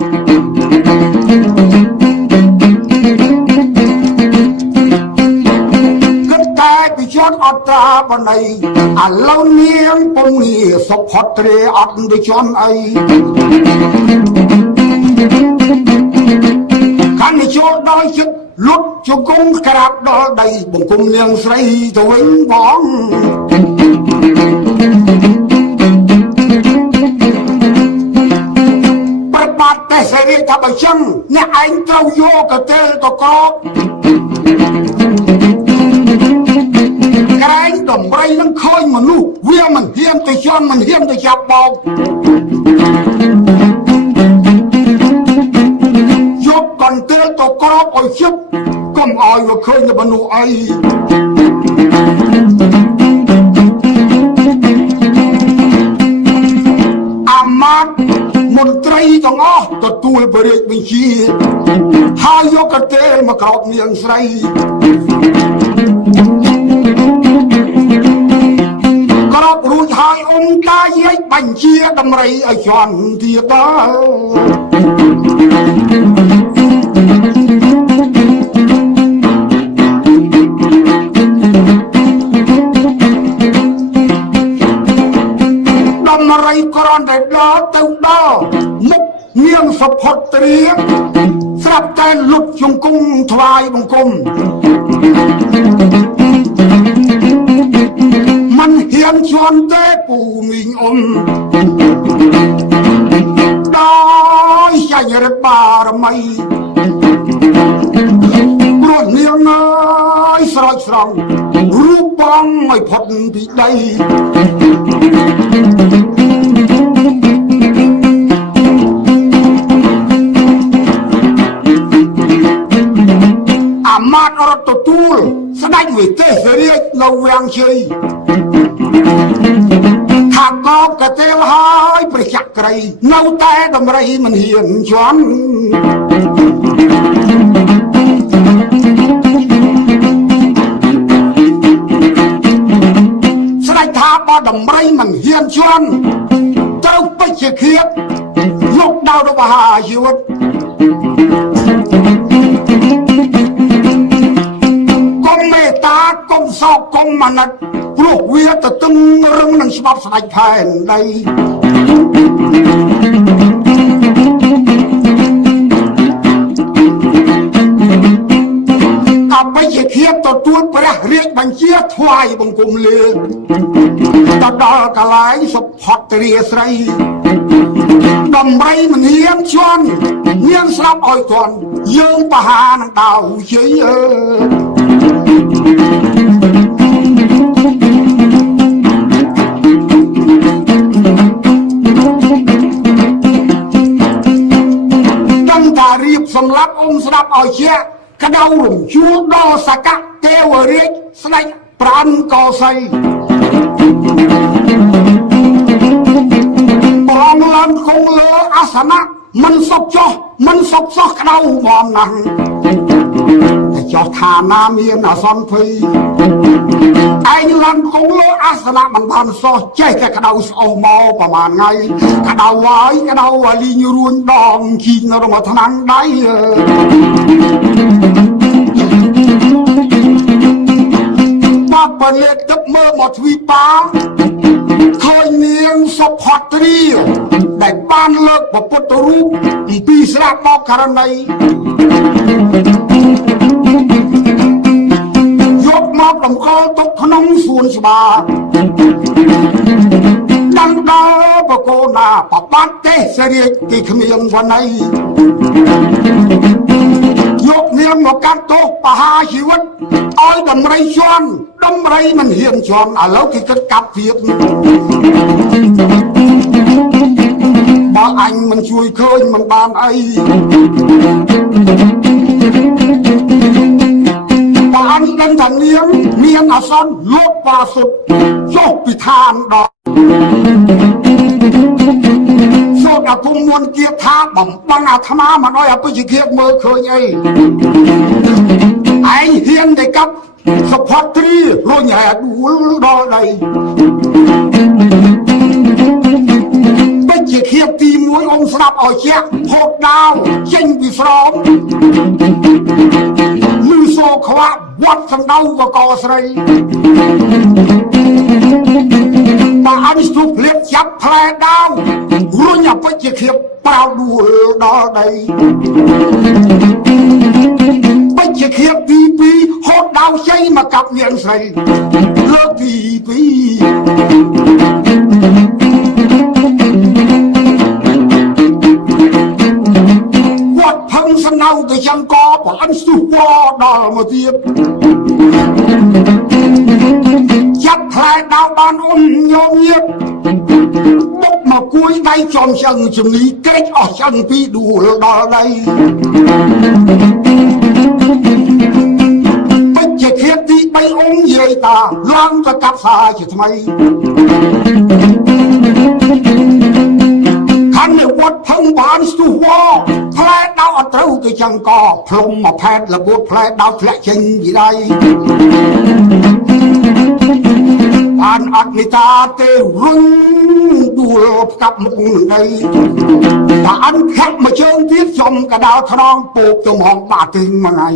គិតតែពីជាន់អត់ត្រាបណីឥឡូវនាងពុំនីសុផុតត្រេអត់ទៅជាន់អីកាន់ចូលដល់ចិត្តលុតជង្គង់ក្រាបដល់ដីបង្គំនាងស្រីទៅវិញបងប្របាទទេសរាជថាបើចឹងអ្នកឯងត្រូវយកកទេលទៅក្រោបក្រែងដំរីនឹងឃើញមនុស្សវាមិនហ៊ានទៅជន់មិនហ៊ានទៅចាប់បោកយកកន្ទេលទៅក្រោបឲ្យជិបកុំឲ្យវាឃើញមនុស្សអីអាមាត្យមន្ត្រីទាំងអស់ទទួលព្រះរាជបញ្ជាហើយយកកន្ទេលមកក្រោបនាងស្រីក្រោបរួចហើយតាយាយបញ្ជាដំរីឲ្យជន់ទៀតដល់ដំរីគ្រាន់តែដល់ទៅដល់មុខនាងសុផុតត្រាស្រាប់តែលុតជង្គង់ថ្វាយបង្គំមិនហ៊ានជន់ទេពូមីងដោយចាញ់រិទ្ធបារមីព្រោះនាងអើយស្រោចស្រង់រូបបងឲ្យផុតពីដីអាមាត្យរត់ទទួលស្ដេចវិទេសរាជនៅវាំងជ័យ ដីនៅតែដំរីមិនហ៊ានជន់ស្ដេចថាបើដំរីមិនហ៊ានជន់ត្រូវពេជ្រជាឃាតយកដៅទៅបហាជីវិតកុំមេត្តាកុំសោកកុំអាណិតព្រោះវាទៅទឹងរឹងនឹងច្បាប់ស្ដេចផែនដីអបិជាឃាតទទួលព្រះរាជបញ្ជាថ្វាយបង្គំលាទៅដល់កន្លែងសុផតរាស្រីដំរីមិនហ៊ានជន់នាងស្លាប់ឲ្យទាន់យើងបហានឹងដៅជ័យអើដឹងថារៀបសម្លាប់អ៊ំស្ដាប់ឲ្យជាក្តៅរំជួលដល់សកៈទេវរាជស្ដេចប្រាំកោសីបងឡើងគង់លើអាសនៈមិនសុបចោះមិនសុបសោះក្តៅមកណាស់តែចោះថាណាមានអសន្នភ័យឯងឡើងគង់លើអាសនៈមិនបានសោះចេះតែក្តៅស្អុះមកប្រហែលថ្ងៃក្តៅហើយក្តៅលីងរួញដងជីកនៅរមថ្នាំងដៃបាប់ពលិតទឹកមើលមកទ្វីបាឃើញនាងសុផត្រាដែលបានលើកពុទ្ធរូបពីស្រាប់មកករណីយកមកតម្កល់ទុកក្នុងសួនច្បារដឹងដល់បកូនណាបបាត់ទេសរាជទីគ្មានវណ្ណីយកនាងមកកាត់ទោសបហាជីវិតឲ្យដំរីជន់ដំរីមិនហ៊ានជន់ឥឡូវគេគិតកាប់ទៀតបើអញមិនជួយឃើញមិនបានអីបើអញដឹងថានាងមានអសន្នលោកបាសុទ្ធចុះពីឋានដល់សូត្រអពុំមុនគៀបថាបំបងអាត្មាមិនអោយអពុជាគៀបមើលឃើញអីឯងហ៊ានតែកាប់សុផត្រារួញហែដួលដល់ដីបិជាគៀបទី1អ៊ំស្ដាប់ឲ្យជាហូតដាវចេញពីស្រោមលឺសូខ្វាក់វត្តសំដៅបកស្រីបើអញស្ទុះភ្លៀបចាប់ផ្លែដាវរួញអបិជាគៀបប្រោដួលដល់ដីបិជាគៀបទី2ហូតដាវជ័យមកកាប់នាងស្រីលើកទី2វត្តផឹងសំណៅទៅចាំកបើអញស្ទុះវដល់មកទៀតចាប់ផ្លែដាវបានអ៊ំញោមញៀបបុកមកគួយដៃចំចឹងជំនីក្រេចអស់ចឹងពីដួលដល់ដីបិជាឃាតទី3អ៊ំនិយាយតាឡើងទៅកាប់សាជាថ្មីខាន់នៅវត្តផឹងបានស្ទុះវផ្លែដាវអត់ត្រូវទៅចឹងកផ្លុំមកផែតរបួតផ្លែដាវធ្លាក់ចេញពីដៃបានអត់និតាទេរុញដួលផ្កាប់មុខនឹងដីតែអញខាក់មកជើងទៀតចំកដោថ្នងពូកទៅហងបាទិញមួយថ្ងៃ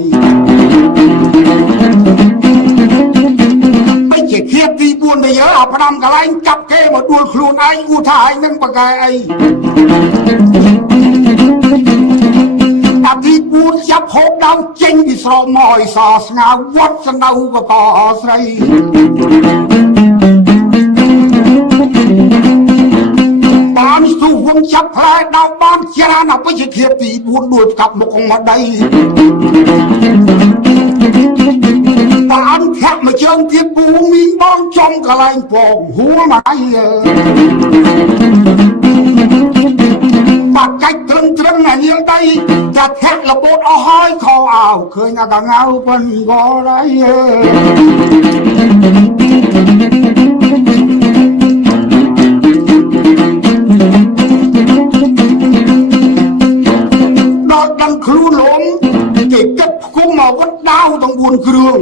បិជាឃាតទី4ទៅយើអា5កន្លែងចាប់គេមកដួលខ្លួនឯងគូថាឯងនឹងបកែអីតាទី4ចាប់ហូបដៅចេញពីស្រោមមកឲ្យសស្ងៅវត្តសណ្ដៅបកស្រីបានស្ទុះវងចាប់ផ្លែដៅបានច្រើនអបិជាឃាតទី4ដួលកាប់មុខមកដីតែអញខាក់មកជើងទៀតពូមីងបងចំកន្លែងពងហួរមកអីបាក់កាច់ត្រឹមអានាងដីតែធាក់លបូតអស់ហើយខោអាវឃើញអាកងៅប៉ុនក៏ដែរប ងគ្រឿង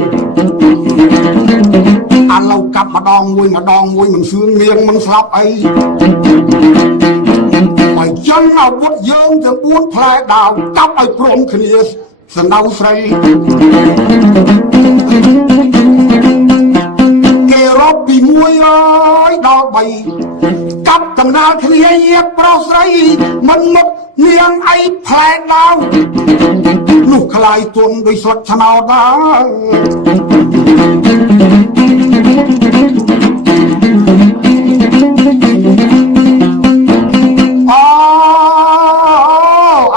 អាឡូវកាប់ម្ដងមួយមិនសឿងនាងមិនស្លាប់អីបើចឹងអាវុធយើងទាំង4ផ្លែដាវកាប់ឲ្យព្រមគ្នាសណ្ដៅស្រីគេរកពី1ដល់3កាប់ដំណើរគ្នាញាតប្រុសស្រីមិនមុខនាងអីផ្លែដាវនោះខ្លាយទន់ដោយស្លឹកឆ្នោតដែរ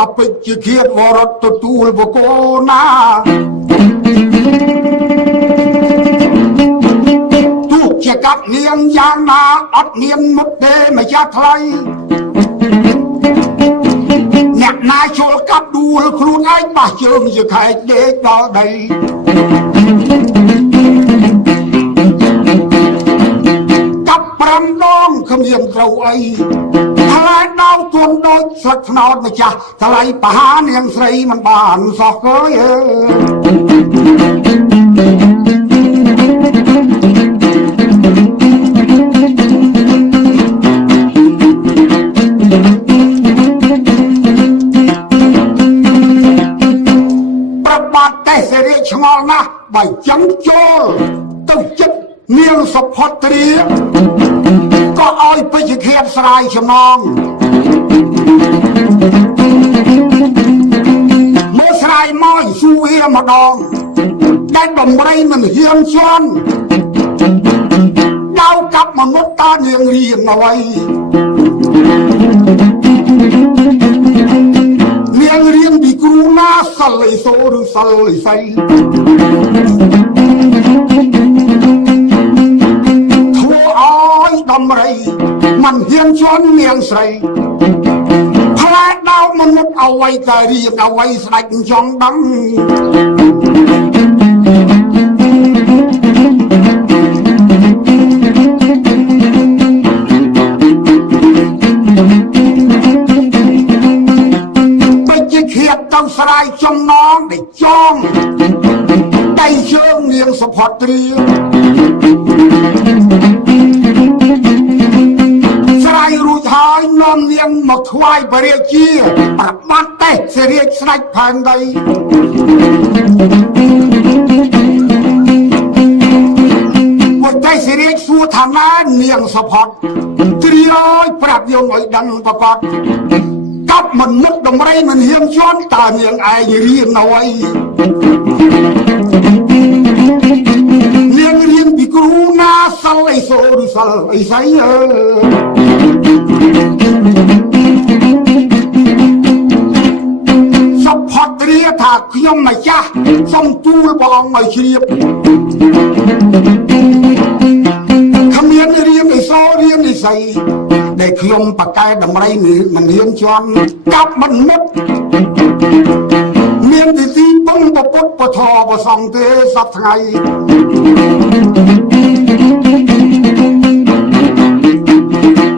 អពេជ្ជឃាតវរតទទួលបកូណាទូជាកាប់នាងយ៉ាងណាអត់មានមុខទេម្ចាស់ថ្លៃអ្នកណាចូលកាប់ដួលខ្លួនឯងបះជើងជាខែកដេកដល់ដីកាប់5ដងគ្មានត្រូវអីថ្លៃដោទន់ដូចស្លឹកថ្នោតម្ចាស់ថ្លៃបហានាងស្រីមិនបានសោះអើយឆ្ងល់ណាស់បើចឹងចូលទៅចិត្តនាងសុផត្រាក៏ឲ្យពេជ្ជឃាតស្រាយចំណងមើលស្រាយមកសួរវាម្ដងតែដំរីមិនហ៊ានជន់ដៅកាប់មនុស្សតានាងរៀងអ្វីនាងរៀនពីគ្រូណាសិលឥសូរឬសិលឥសីធ្វើឲ្យដំរីមិនហ៊ានជន់នាងស្រីផ្លែដោមនុស្សអ្វីតែរៀនអ្វីស្ដេចចង់ដឹងស្រាយចំណងដែលចងដៃជើងនាងសុផត្រាស្រាយរួចហើយនាំនាងមកថ្វាយព្រះរាជាប្របាត់ទេសេរីស្ដេចផែនដីមួយតែសេរីសួរថាណានាងសុផត្រាអើយប្រាប់យើងឲ្យដឹងប្រកបកាប់មិនមុខដំរីមិនហ៊ានជន់តើនាងឯងរៀនអ្វីនាងរៀនពីគ្រូណាសិលឥសូរឬសិលឥសីសុផត្រាថាខ្ញុំម្ចាស់សូមទូលព្រះអង្គឲ្យជ្រាបគ្មានរៀនឥសូររៀនឥសីដែលខ្ញុំបកកែដំរីមិនហ៊ានជន់កាប់មិនមុតមានទីទីបងពុទ្ធពធប្រសងទេសប្ថ្ងៃ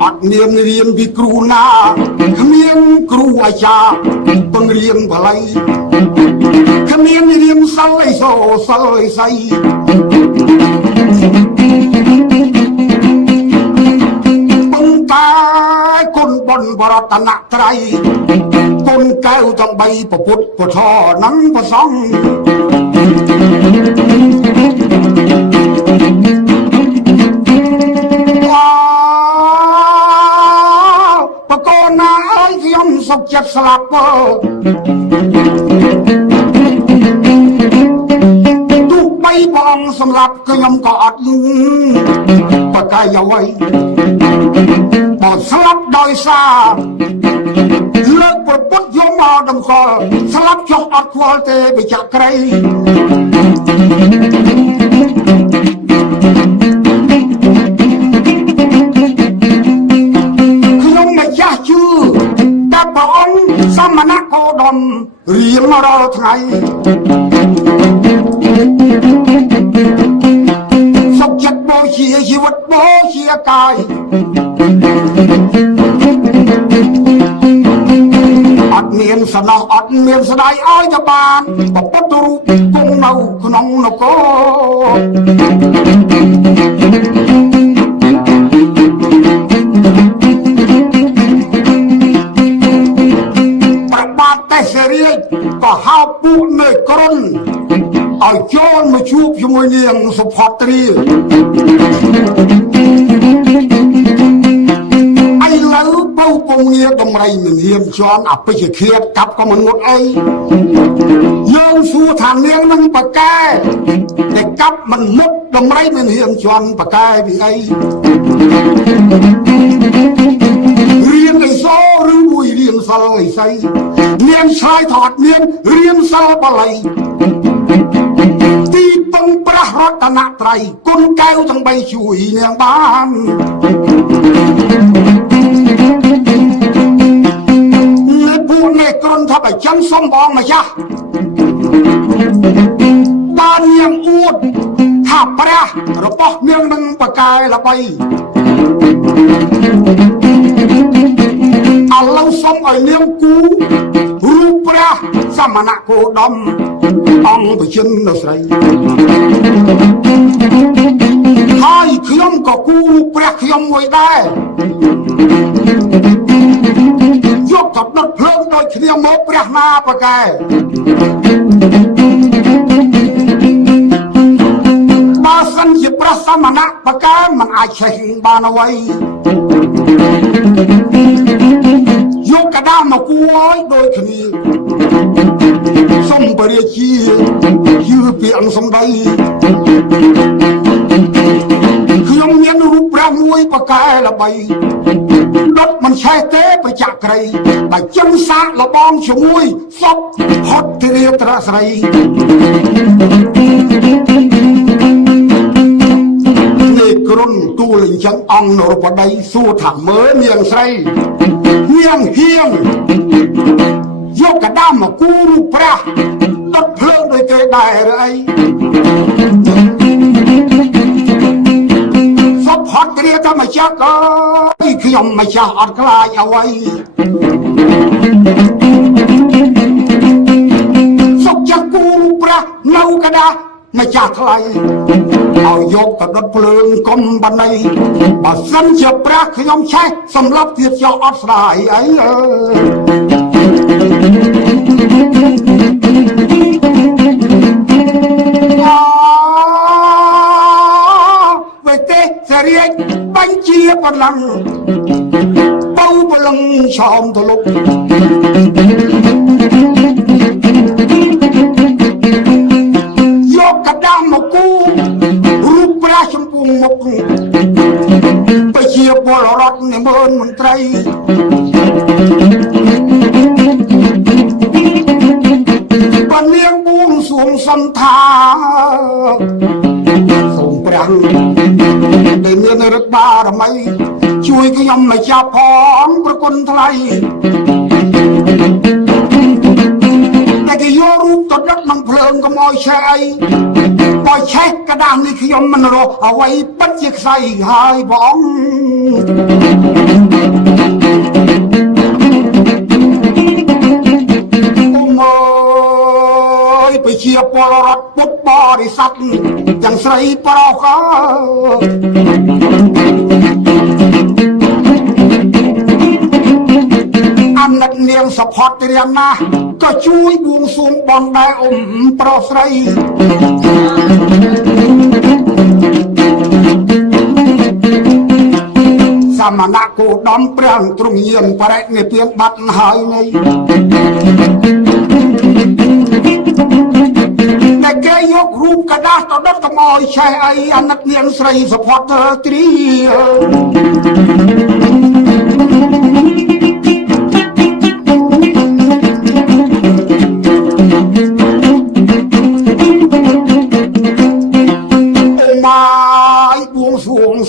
អត់មានរៀនពីគ្រូណាគ្មានគ្រូអាចារ្យបង្រៀនបល័យគ្មានរៀនសិលឥសូរសិលឥសីគុណបុណ្យបរតនត្រ័យគុណកែវទាំង3ពុទ្ធពធនិងប្រសងបកូនណាអើយខ្ញុំសុខចិត្តស្លាប់ទូបីបងសម្រាប់ខ្ញុំក៏អត់បកកាយអ្វីបើស្លាប់ដោយសារលើកប្រពុតយកមកដំកល់ស្លាប់ចុះអត់ខ្វល់ទេបិចក្រីខ្ញុំម្ចាស់ជឿតែព្រះអង្គសមណគោដមរៀងរាល់ថ្ងៃសុខចិត្តបូជាជីវិតបូជាកាយអត់មានសំណោះអត់មានស្ដាយឲ្យទៅបានពុទ្ធរូបគង់នៅ នៅក្នុងនគរប្របាទតែសេរីក៏ហៅពួកនៅក្រុនឲ្យចូលមកជួបជាមួយនាងសុផាត្រីឥឡូវពៅពងងារដំរីមិនហ៊ានជន់អបិជ្ជឃាតកាប់ក៏មិនងត់អីយើងសួរថានាងនឹងបកែតែកាប់មិនមុតដំរីមិនហ៊ានជន់បកែពីអីរៀនអីសឬមួយរៀនសិលអីស្អីនាងឆ្លើយថាអត់មានរៀនសិលបាលីទីពឹងប្រះរតនត្រ័យគុណកែវទាំង3ជួយនាងបាននៅពួកនេះក្រុនថាបើចឹងសុំបងម្ចាស់បាននាងអួតថាព្រះរបស់នាងនឹងបកែល្បីឥឡូវសុំឲ្យនាងគូរូបព្រះសមណគោដមអង្គបជននៅស្រីហើយខ្ញុំក៏គូរូបព្រះខ្ញុំមួយដែរយកទៅដុតភ្លើងដោយគ្នាមកព្រះណាបកែបើសិនជាព្រះសមណបកែមិនអាចឆេះបានអ្វីយកកដាមកគួរឲ្យដូចគ្នាសុំបរិជាជឿពាក្យសំដីខ្ញុំមានរូបព្រះមួយបកែល្បីដុតមិនឆេះទេប្រចាក់ក្រីបើចឹងសាកលបងជាមួយសពហត់ទិរាត្រាស្រីនេះក្រុនទូលអញ្ចឹងអង្គនរបដីសួរថាមើលនាងស្រីនាងហៀងយកកដាមកគូរូបព្រះដុតភ្លើងដោយគេដែរឬអីសពហត់គ្រាតែម្ចាស់អើយខ្ញុំម្ចាស់អត់ខ្លាចអ្វីសុខចាស់គូរូបព្រះនៅកដាម្ចាស់ថ្លៃឲ្យយកទៅដុតភ្លើងកុំបណៃបើសិនជាព្រះខ្ញុំឆេះសម្រាប់ទៀតចោលអត់ស្ដាយអីវេទេសេរីបញ្ជាបលឹងបៅបលឹងឆោមទលុកយកកដាមកគូរូបព្រះចម្ពោះមុខប្រជាពលរដ្ឋនិមន្តមន្ត្រីបាននាងបួងសួងសន្តាសូមព្រះដែលមានឫទ្ធិបារមីជួយខ្ញុំម្ចាស់ផងប្រគុណថ្លៃតែគេយករូបទៅដុតនឹងភ្លើងកុំឲ្យឆេះអីបើឆេះកដានេះខ្ញុំមិនរស់អ្វីពិតជាខ្សែហើយបងប្រជាពលរដ្ឋពុទ្ធបរិស័ទទាំងស្រីប្រុសអាណិតនាងសុផាត្រីណាក៏ជួយបួងសួងបងដែរប្រុសស្រីសមណគោដមព្រះទ្រង់យានបរិនិព្វានបាត់ហើយនៃតែគេយករូបកដាស់ទៅដុតកុំឲ្យឆេះអីអាណិតនាងស្រីសុផាត្រី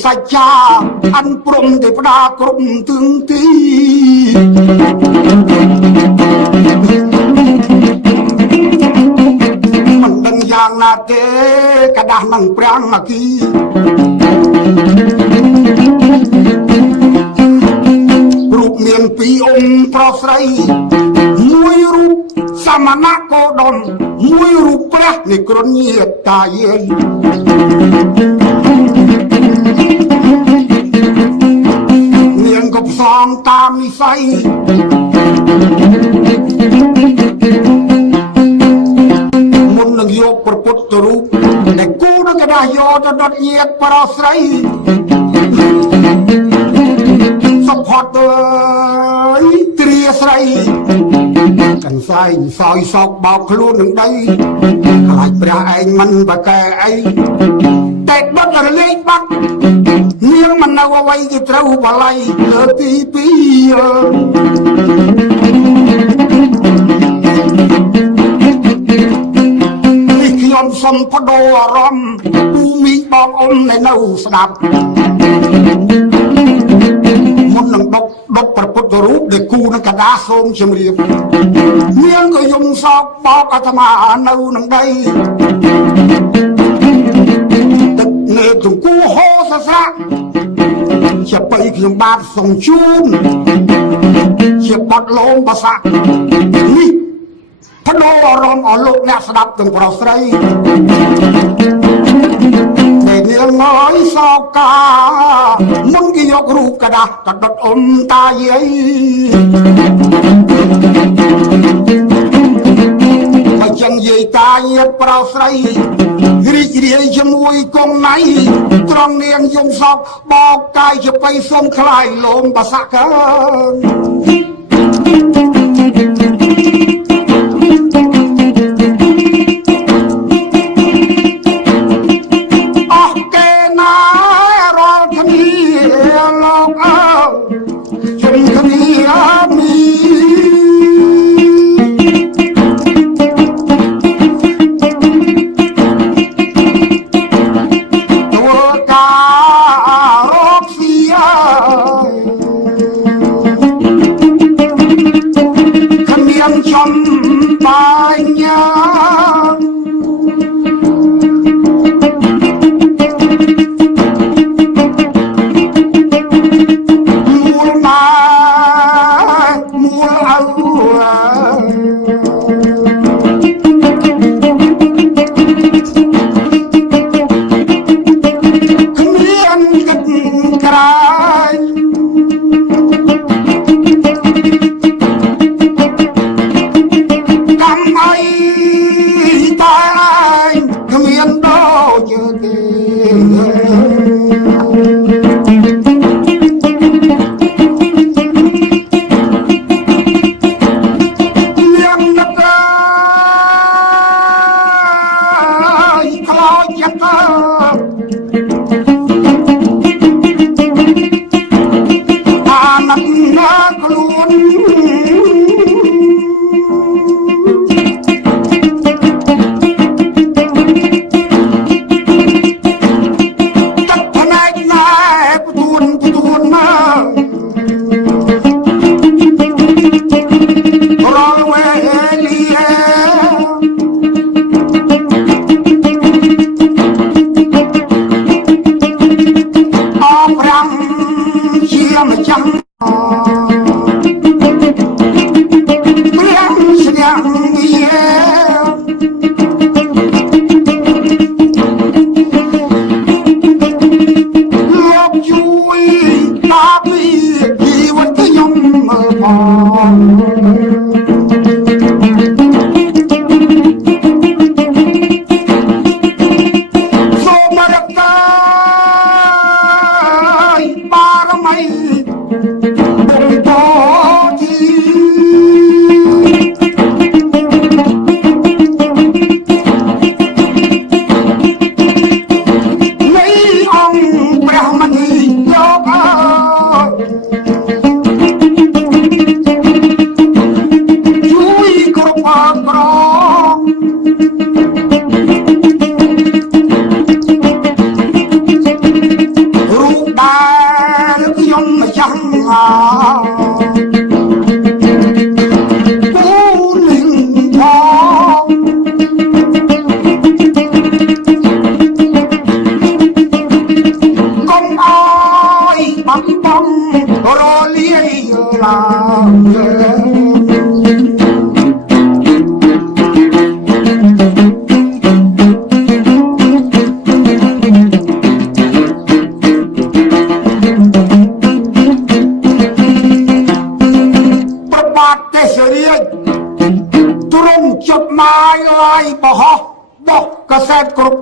សច្ចាអនព្រំទេផ្ដាគ្រប់ទិងទីមិនដឹងយ៉ាងណាទេកដាស់នឹងប្រាំងអគីរូបមានពីរអង្គប្រុសស្រីមួយរូបស សមណៈកោដុនមួយរូបព្រះនៃក្រុនញាតាយាយនាងក៏ផ្សំតាមនិស័យមុននឹងយកព្រះពុទ្ធរូបដែលគូនឹងកដាស់យកទៅដុតញាតិប្រស្រីសុផតអើយទ្រាស្រីកន្សែងសោយសោកបោកខ្លួននឹងដីខ្លាចព្រះឯងមិនបកែអីតែដុតរលែងបាត់នាងមិននៅអ្វីគេត្រូវបល័យលើទីពីរនេះខ្ញុំសុំបដូរអារម្មណ៍ពូមីងបងអ៊ំនៅស្ដាប់មុននឹងដុតព្រះពុទ្ធរូបដែលគូនឹងកដាសូមជម្រាបនាងក៏យំសោកបោកអាត្មានៅនឹងដីទឹកនេកគូហោសស្រាក់ជាបៃខ្ញុំបាទសូមជូនជាបត់លោមបសាក់នេះបដូរអារម្មណ៍ឲ្យលោកអ្នកស្ដាប់ទាំងប្រុសស្រីដែលនាងអើយសោកាមុនគេយករូបកដាស់ទៅដុតអ៊ំតាយាយបើចឹងយាយតាយាយប្រុសស្រីរីករាយជាមួយកងណៃត្រង់នាងយំសោកបោកកាយជាបៃសុំខ្លាយលោមបសាក់កើ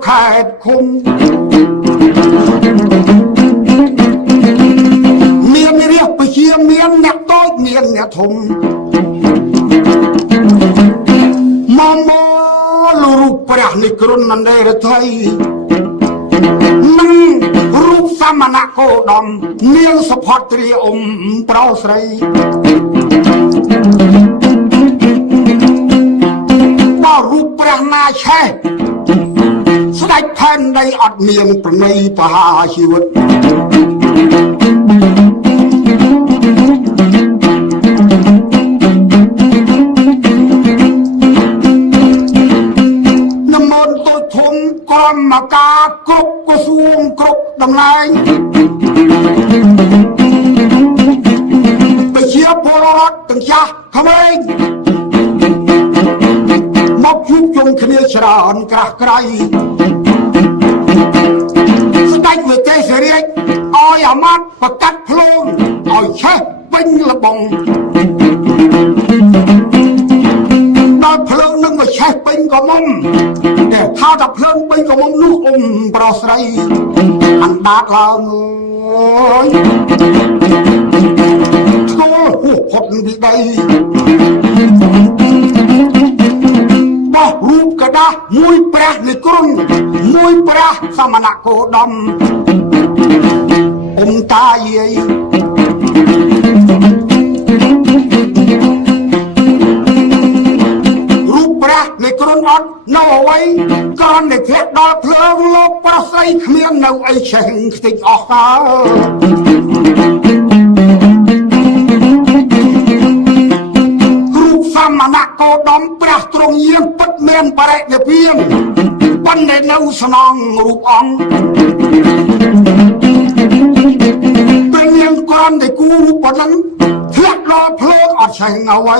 ខេត្តឃុំមានរាជពជាមានអ្នកតូចមានអ្នកធំមករូបព្រះនិក្រណនរថៃនឹងរូបសមណគោដមនាងសុផត្រាប្រុសស្រីបើរូបព្រះណាឆេះស្ដេចផែនដីអត់មានប្រណីបហាជីវិតមកការគ្រប់ក្រសួងគ្រប់តំណែងប្រជាពលរដ្ឋទាំងចាស់ក្មេងមកជួបជុំគ្នាច្រើនក្រាស់ក្រៃស្ដេចវិទេសរាជឲ្យអាមាត្យប្រកាសភ្លើងឲ្យឆេះពេញលបងដល់ភ្លើងនឹងមកឆេះពេញក៏មុំតែថាតែភ្លើងពេញក៏មុំនោះប្រុសស្រីអណ្ដាតឡើងអើយឈ្ងល់ហួសផុតពីដីបោះរូបកដាស់មួយព្រះនិក្រណមួយព្រះសមណគោដមតាយាយព្រះនៃក្រុនអត់នៅអ្វីក៏នៅធ្លាក់ដល់ភ្លើងលោកប្រុសស្រីគ្មាននៅអីឆេះខ្ទេចអស់តើរូបសមណគោដមព្រះទ្រង់យាងពិតមានបរិនិព្វានប៉ុន្តែនៅស្នងរូបអង្គពេលនាងគ្រាន់តែគូរូបប៉ុណ្ណឹងធ្លាក់ដល់ភ្លើងអត់ឆេះអ្វី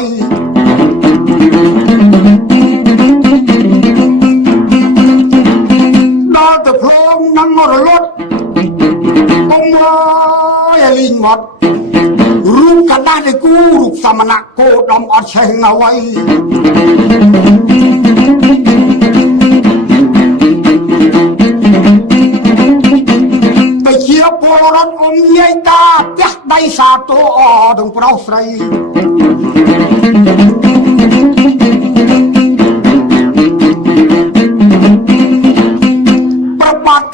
ដល់ទៅភ្លើងនឹងមរលត់អើយលីងមករូបកដាស់នៃគូរូបសមណគោដមអត់ឆេះអ្វីប្រជាពលរដ្ឋយាយតាផ្ទះដៃសាទរអទាំងប្រុសស្រី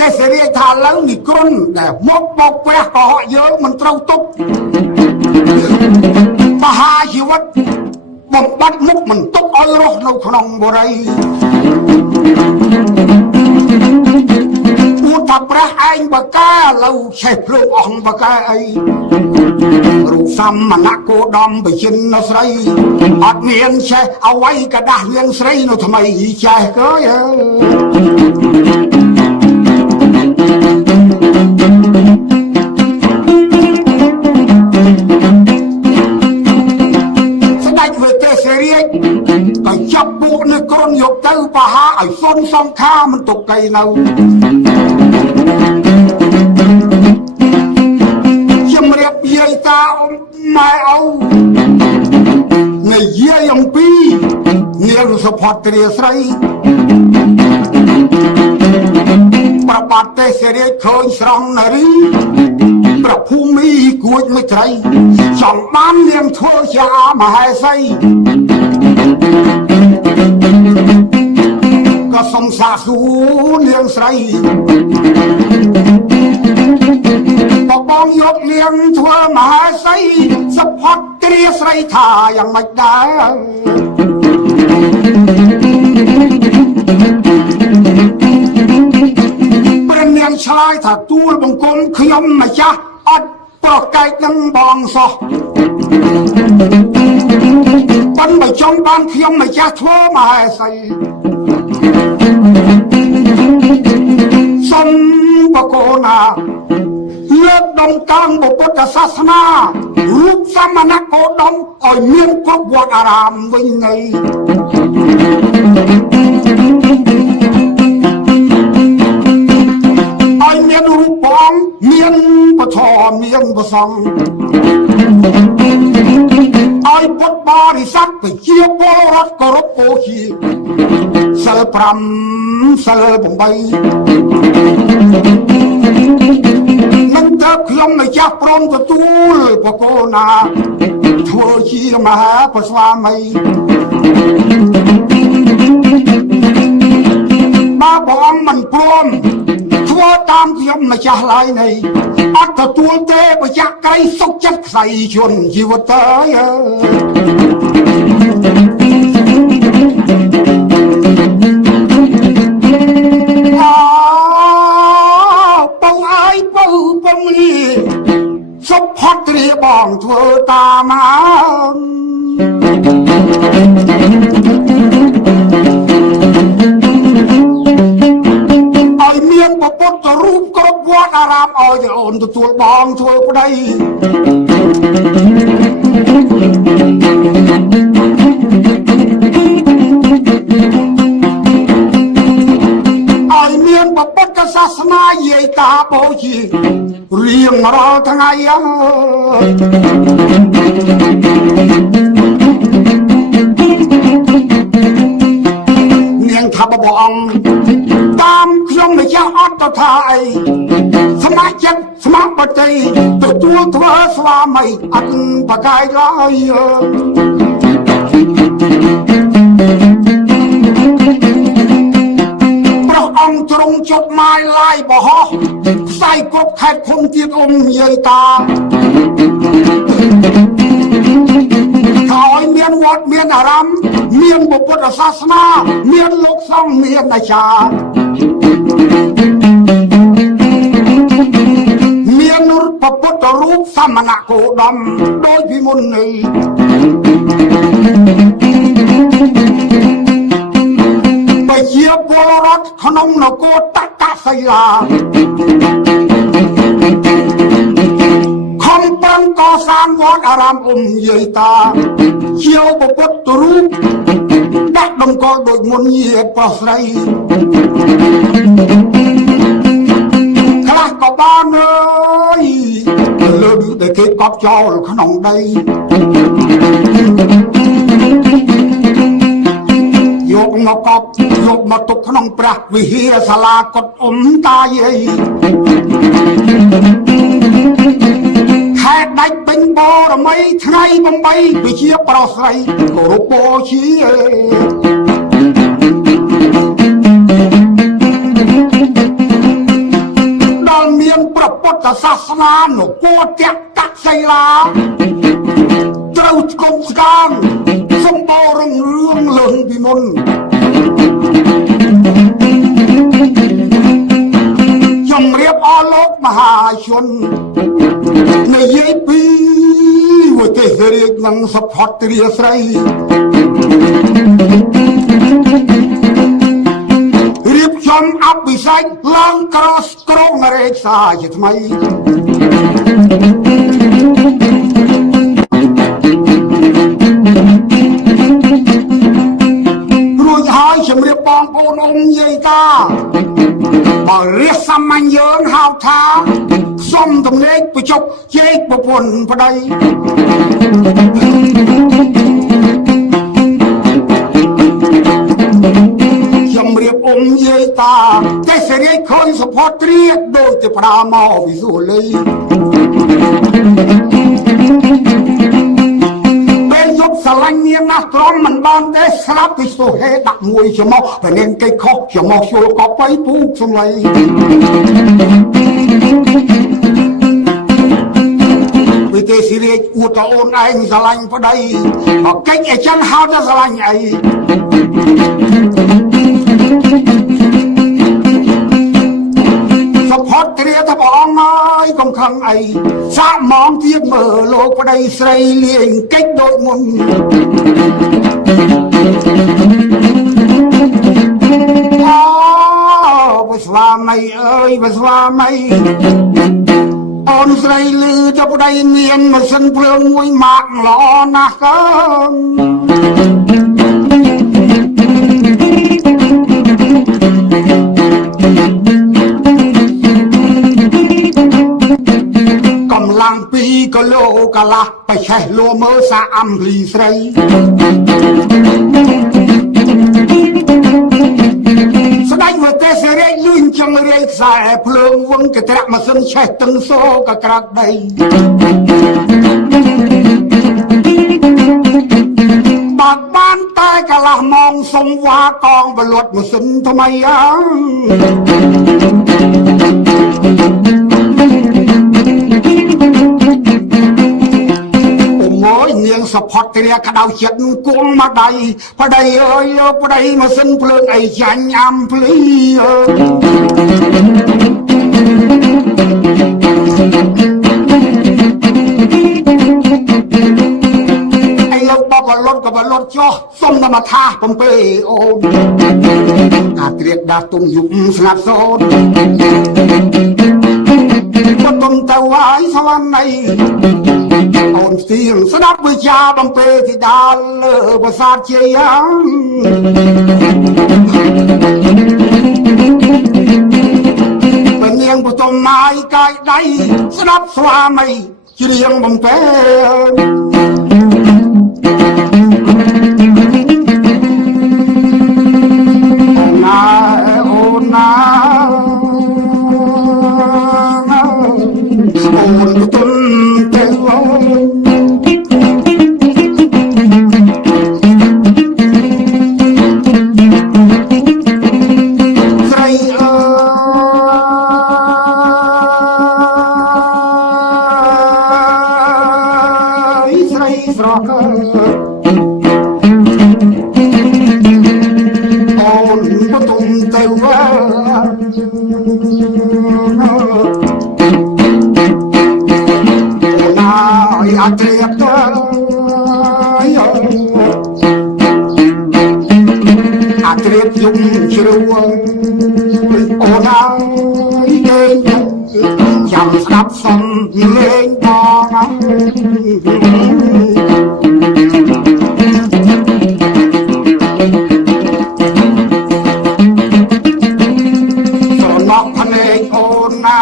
ទេសរាជថាឡើងនិក្រណដែលមកបោកព្រះកុហកយើងមិនត្រូវទុកមហាជីវិតបំបត្តិមុខមិនទុកឲ្យរស់នៅក្នុងបុរីពួតថាព្រះឯងបកាលើឆេះភ្លើងអស់បកាអីរូបសមណគោដមបជានស្រីអត់មានឆេះអ្វីកដាស់នាងស្រីនៅថ្មីចេះកើយក៏ចាប់ពួកនៅក្រុនយកទៅបហាឲ្យសុនសង្ខាមិនទុកកៃនៅជំរាបយាយតាម៉ែឪនិយាយអំពីនាងសុផត្រាស្រីប្របាទទេសរាជឃើញស្រង់នារីប្រភូមិគួចមួយត្រីចង់បាននាងធ្វើជាមហេសីក៏សុំសាសួរនាងស្រីបងយកនាងធ្វើមហេសីសុផត្រាស្រីថាយ៉ាងម៉េចដែរព្រះនាងឆ្លើយថាទូលបង្គំខ្ញុំម្ចាស់អត់ប្រកែកនឹងបងសោះប៉ុន្តែចង់បានខ្ញុំម្ចាស់ធ្វើមហេសីសុំបកូណាលើកដំកើងពុទ្ធសាសនារូបសមណគោដមឲ្យមានគ្រប់វត្តអារាមវិញនៃឲ្យមានរូបបងមានពធមានប្រសងឲ្យ ពុទ្ធបរិស័ទប្រជាពលរដ្ឋគោរពបូជាសិល5សិល8មិនទៅខ្ញុំនៅចាស់ព្រមទទួលបកូណាធ្វើជាមហាប្រស្វាមីបើបងមិនព្រមធ្វើតាមខ្ញុំម្ចាស់ឡើយនេះអត់ទទួលទេបច្ចៈក្រីសុខចិត្តខ្សែជន់ជីវិតទៅពងអើយពៅពងនេះសុខផុតត្រៀបងធ្វើតាមឲ្យមានពុទ្ធរូបគ្រប់វត្តអារាមឲ្យតែអូនទទួលបងធ្វើប្តីឲ្យមានពុទ្ធសាសនាយាយតាបូជារៀងរាល់ថ្ងៃនាងថាបងតាមខ្ញុំម្ចាស់អត់ទៅថាអីស្ម័គ្រចិត្តស្ម័គ្របតីទទួលធ្វើស្វាមីអត់បកាយឡើយព្រះអង្គទ្រង់ជប់ម៉ាយឡាយបោះផ្សាយគ្រប់ខេត្តភូមិទៀតយាយតាឲ្យមានវត្តមានអារាមមានពុទ្ធសាសនាមានលោកសង្ឃមានអាចារ្យមានពុទ្ធរូបសមណគោតមដោយពីមុននេះប្រជាពលរដ្ឋក្នុងនគរតកសីលាខំប្រឹងកសាងវត្តអារាមយាយតាជាពុទ្ធរូបដាក់តម្កល់ដូចមុនយាប្រុសស្រីខ្លះក៏បានអើយលើកតែគេកប់ចោលក្នុងដីយកមកកប់យកមកទុកក្នុងព្រះវិហារសាលាកុដតាយាយខែដាច់ពេញបរមីថ្ងៃ8វិជាប្រុសស្រីគោរពបូជាដល់មានព្រះពុទ្ធសាសនានគរតកសីលាត្រូវស្គមស្កាងសម្បូររុងរឿងលើងពីមុនជំរាបអរលោកមហាជននិយាយពីវិទេសរាជនឹងសុផតទ្រាស្រីរៀបចំអភិសេកឡើងក្រសក្រងរេសាជាថ្មីរួចហើយជំរាបបងប្អូនយាយតាបើរាជសាមញ្ញយើងហៅថាសុំទំនេកបញ្ចុកជែកប្រពន្ធប្តីជំរាបយាយតាទេសរាជឃើញសុផតត្រៀតដូចទៅផ្ដាមកវិសុលីស្រឡាញ់នាងណាស់ទ្រាំមិនបានទេស្លាប់ពីសុហេដាក់មួយច្រមុះតែនាងគេខុសច្រមុះជួលកបៃពូកសំឡីវិទេសរាជអួតអូនឯងស្រឡាញ់ប្តីមកកិច្ចអីចឹងហៅថាស្រឡាញ់អីសុផតត្រាថាព្រះអង្គហើយកុំខឹងអីសាកម៉ងទៀតមើលលោកប្តីស្រីលាញកិច្ចដូចមុនអូស្វាមីអើយស្វាមីអូនស្រីលឺថាប្តីមានម៉ាស៊ីនភ្លើងមួយម៉ាកល្អណាស់កើ ក៏លោកកលាស់បច្ឆេះលួមើសាអំលីស្រីស្ដេចមកទេសេរីលឿនចំរាយខ្សែភ្លើងវឹងកត្រាក់ម៉ាស៊ីនឆេះទឹងសូកក្រាក់ដីបាត់បានតែកន្លះម៉ោងសុំវ៉ាកងបលត់ម៉ាស៊ីនថ្មីអើនាងសផតគ្រាក្តៅចិត្តគង់មកដៃប្តីអើយប្តីម៉ាស៊ីនភ្លើងអីចាញ់អាំភ្លីអីលោកបបលត់ក៏បលត់ចោះសុំតែមកថាបំពេអូនអាគ្រាដាស់ទុំយំស្ងាត់សូនបតុមទៅហើយសវណ្ណីអូនស្ទៀងស្ដាប់វិជាបំពេទីដាលលើប្រាសាទជាយ៉ាងបនាងបតុមម៉ាយកាយដៃស្ដាប់ស្វាមីច្រៀងបំពេអូនណាអូនទុនទៅស្រីអើយស្រីស្រកអូនទុនទៅអាត្រៀបទៅអាត្រៀបយំជ្រៅអូនអើយលេងចាំស្ដាប់សំលេងបងស្រណក់ភ្នែកអូនណា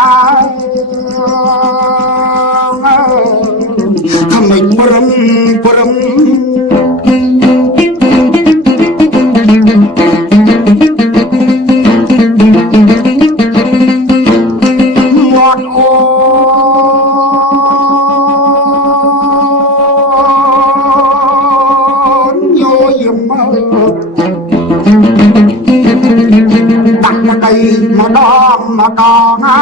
មិនព្រមព្រមមាត់អូនយយមកដាក់មកដៃម្ដងណា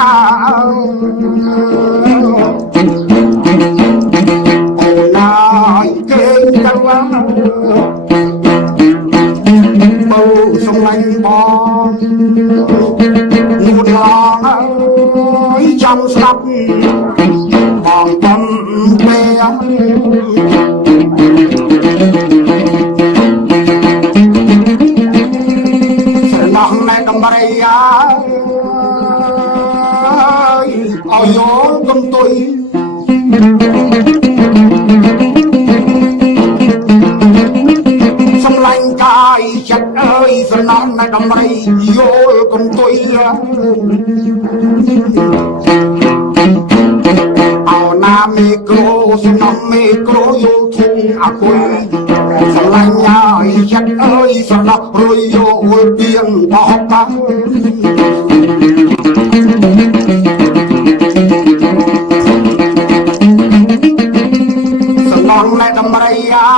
បោសំឡាញ់បងនួនឡងអើយចាំស្ដាប់បងបំពេលស្រណោះណែដំរីអើយឲ្យយល់កុំទុយសំឡាញ់កាយចិត្តអើយស្រណោះណែដំរីយល់កុំទុយអោណាមេក្រូសំណំមេក្រូយល់ធុងអគុយសំឡាញ់ហើយចិត្តអើយស្រណោះរួយយល់ពីងបោះបាំងសំណងណែដំរីអើ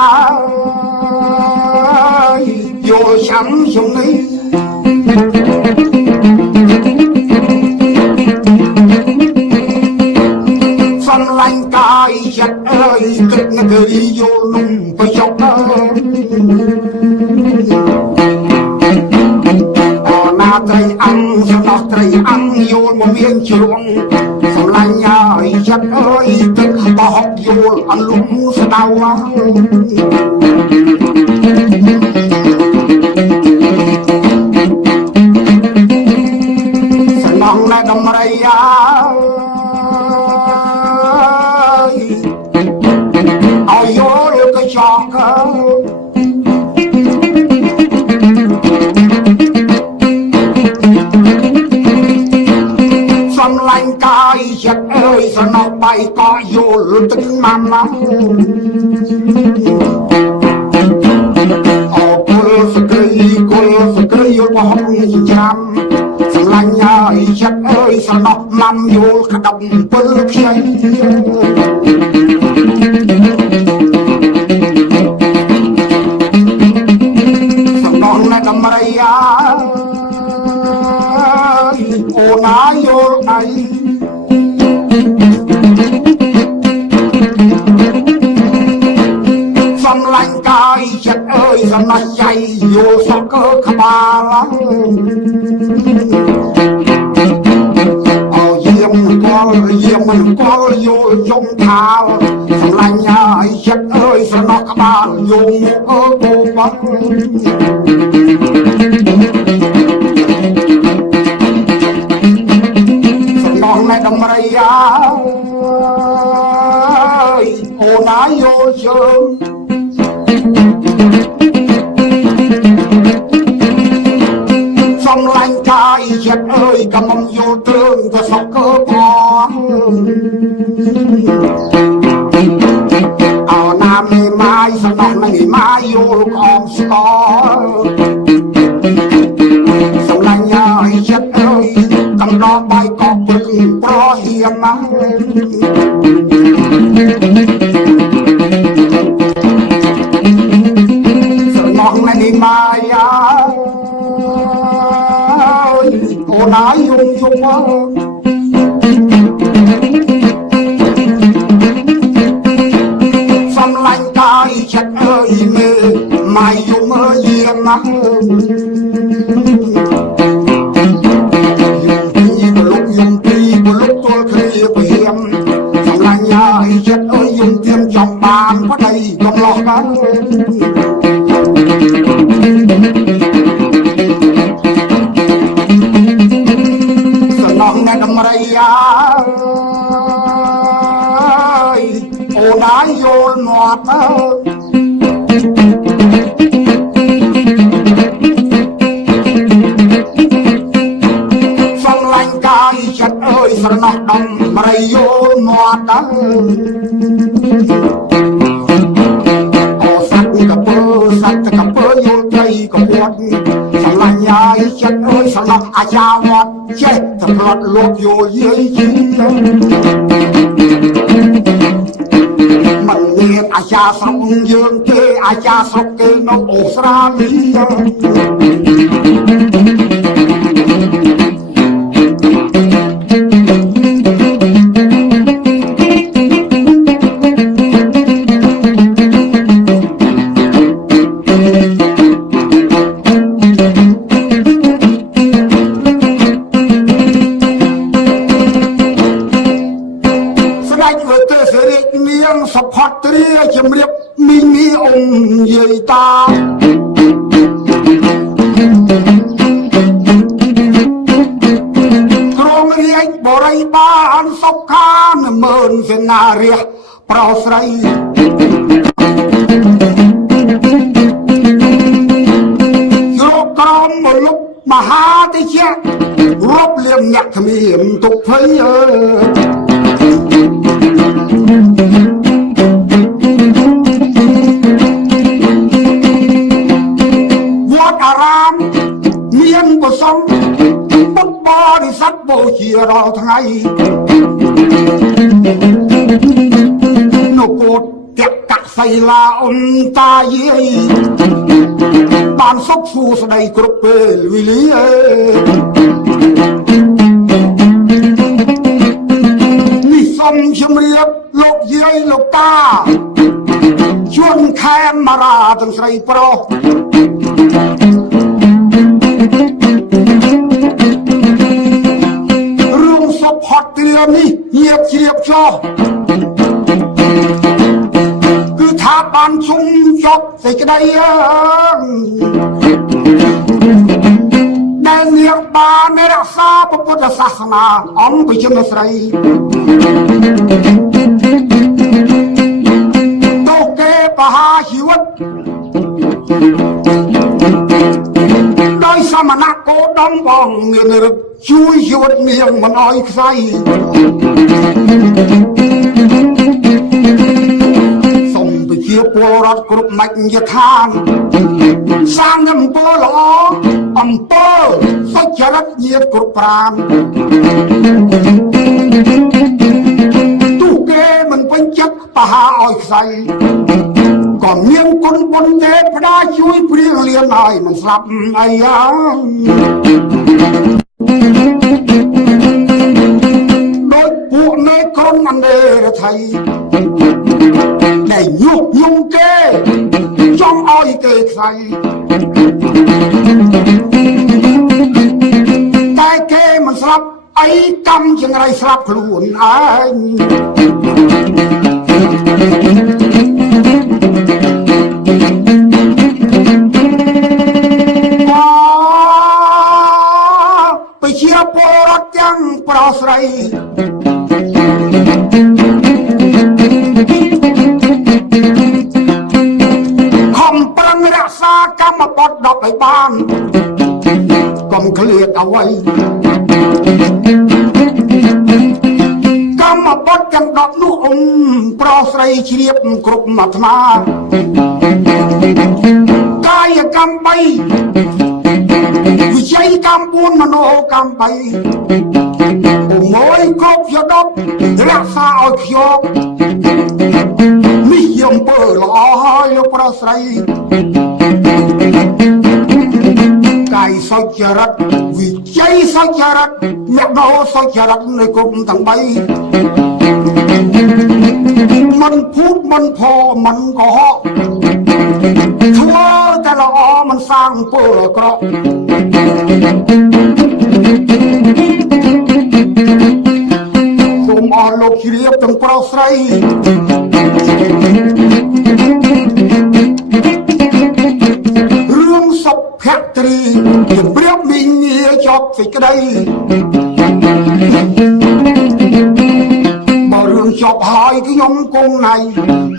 យយល់ឆាំជុំនេះសំឡាញ់កាយចិត្តអើយគិតនឹកយល់នំប្រយុទ្ធអូណាត្រីអង្គសំណោះត្រីអង្គយល់មកមានជ្រុងសំឡាញ់ហើយចិត្តអើយគិតបោះយល់អលុំស្ដៅសំណងណែដំរីអើយឲ្យយល់ក៏ចង់សំឡាញ់កាយចិត្តអើយសំណោះបៃក៏យល់ទឹក ម៉ាំណាអូគុលសក្រីយល់បោះចាំស្រឡាញ់ហើយចិត្តអើយសំណោះម៉ាំយល់ក្តាប់ពលខ្ចីសំណោះណែដំរីអូណាយល់ដៃសំឡាញ់កាយចិត្តអើយសំណាញ់ចៃយល់សក់កើក្បាលអូយាមមិនគាល់យល់យំថាសំឡាញ់ហើយចិត្តអើយសំណោះក្បាលយំអើគូបាត់សំណោះណែដំរីអូណាយល់ជើងសំឡាញ់កាយចិត្តអើយកំងយល់ទ្រើងក៏សក់កើផងអោណាមេម៉ាយសំណោះនឹងម៉ាយយល់អមស្គរសំឡាញ់ហើយចិត្តអើយកំដរបាយកប់ព្រឹងប្រហៀមណាសំណោះនឹងម៉ាយអូណាយំសំឡាញ់កាយចិត្តអើយមេម៉ាយយំអើយយាមណាយំពីបលុកទល់គ្នាព្រាមសំឡាញ់ហើយចិត្តអើយយំទៀមចំបានប្តីកំឡោះបានដំរីអូណាយល់មាត់សំឡាញ់កាយចិត្តអើយស្រណោះដំរីយល់មាត់អូសត្វកពើយល់ត្រីកពួតសំឡាញ់ហើយចិត្តអើយស្រណោះអាចារ្យមាត់ចេះតែផ្លត់លោកយល់យាយជីមិនមានអាចារ្យស្រុកយើងទេអាចារ្យស្រុកគេនៅអូស្ត្រាលីសុផតត្រាជំរាបមីអង្គយាយតាក្រុមរាជបរិបាលសុខានមើលសេនារាជប្រោស្រីយកក្រុមមលុបមហាទេជៈរាប់លៀមអ្នកគ្មានទុកភ័យមានបសំពុទ្ធបរិស័ទបូជារាល់ថ្ងៃនៅកោតតកសីលាអន្តាយាយបានសុខសួស្ដីគ្រប់ពេលវេលានេះសូមជម្រាបលោកយាយលោកតាជួនខេមរាទាំងស្រីប្រុសរឿងសុផតត្រានេះញៀបជ្រាបចោះគឺថាបានជុំចប់សេចក្តីដែលនាងបានរក្សាពុទ្ធសាសនាអង្គវិជ្ជាស្រីទោះគេបហាជីវិតដោយសមណៈគោដំបងមានរឹកជួយជីវិតនាងមិនឲ្យខ្សែ គ្រប់មជ្ឈដ្ឋានសាងអំពើល្អអំពើសុចរិតញាតិគ្រប់ប្រានទូគេមិនពេញចិត្តបហាឲ្យខ្សែក៏មានគុណបុណ្យទេផ្ដាជួយព្រៀងលៀនឲ្យមិនស្លាប់អីយ៉ាងដូចពួកនៃក្រុមអនេរថៃដែលញុះញង់គេចង់ឲ្យគេខ្សែតែគេមិនស្លាប់អីកម្មចង្រៃស្លាប់ខ្លួនឯងប្រជាពលរដ្ឋទាំងប្រុសស្រីខំប្រឹងរក្សាកម្មបត្តិ10ឲ្យបានកុំឃ្លាតអ្វីកម្មបត្តិទាំង10នោះប្រុសស្រីជ្រាបគ្រប់អាត្មាកាយកម្ម3វិជ័យកម្ម4មโนកម្ម3មួយគ្រប់យដប់រក្សាឲ្យខ្យកនេះយំពើល្អហើយលោកប្រុសស្រីកាយសុចរិតវិជ័យសុចរិតមโนសុចរិតនៃគ្រប់ទាំង3មិនភូតមិនផមិនកុហកធ្វើតែល្អមិនសាងអំពើអាក្រក់សូមអរលោកជ្រាបទាំងប្រុសស្រីរឿងសុភត្រី ជំរាបមីងារចប់សេចក្តីបើរឿងចប់ហើយខ្ញុំគង់ណៃ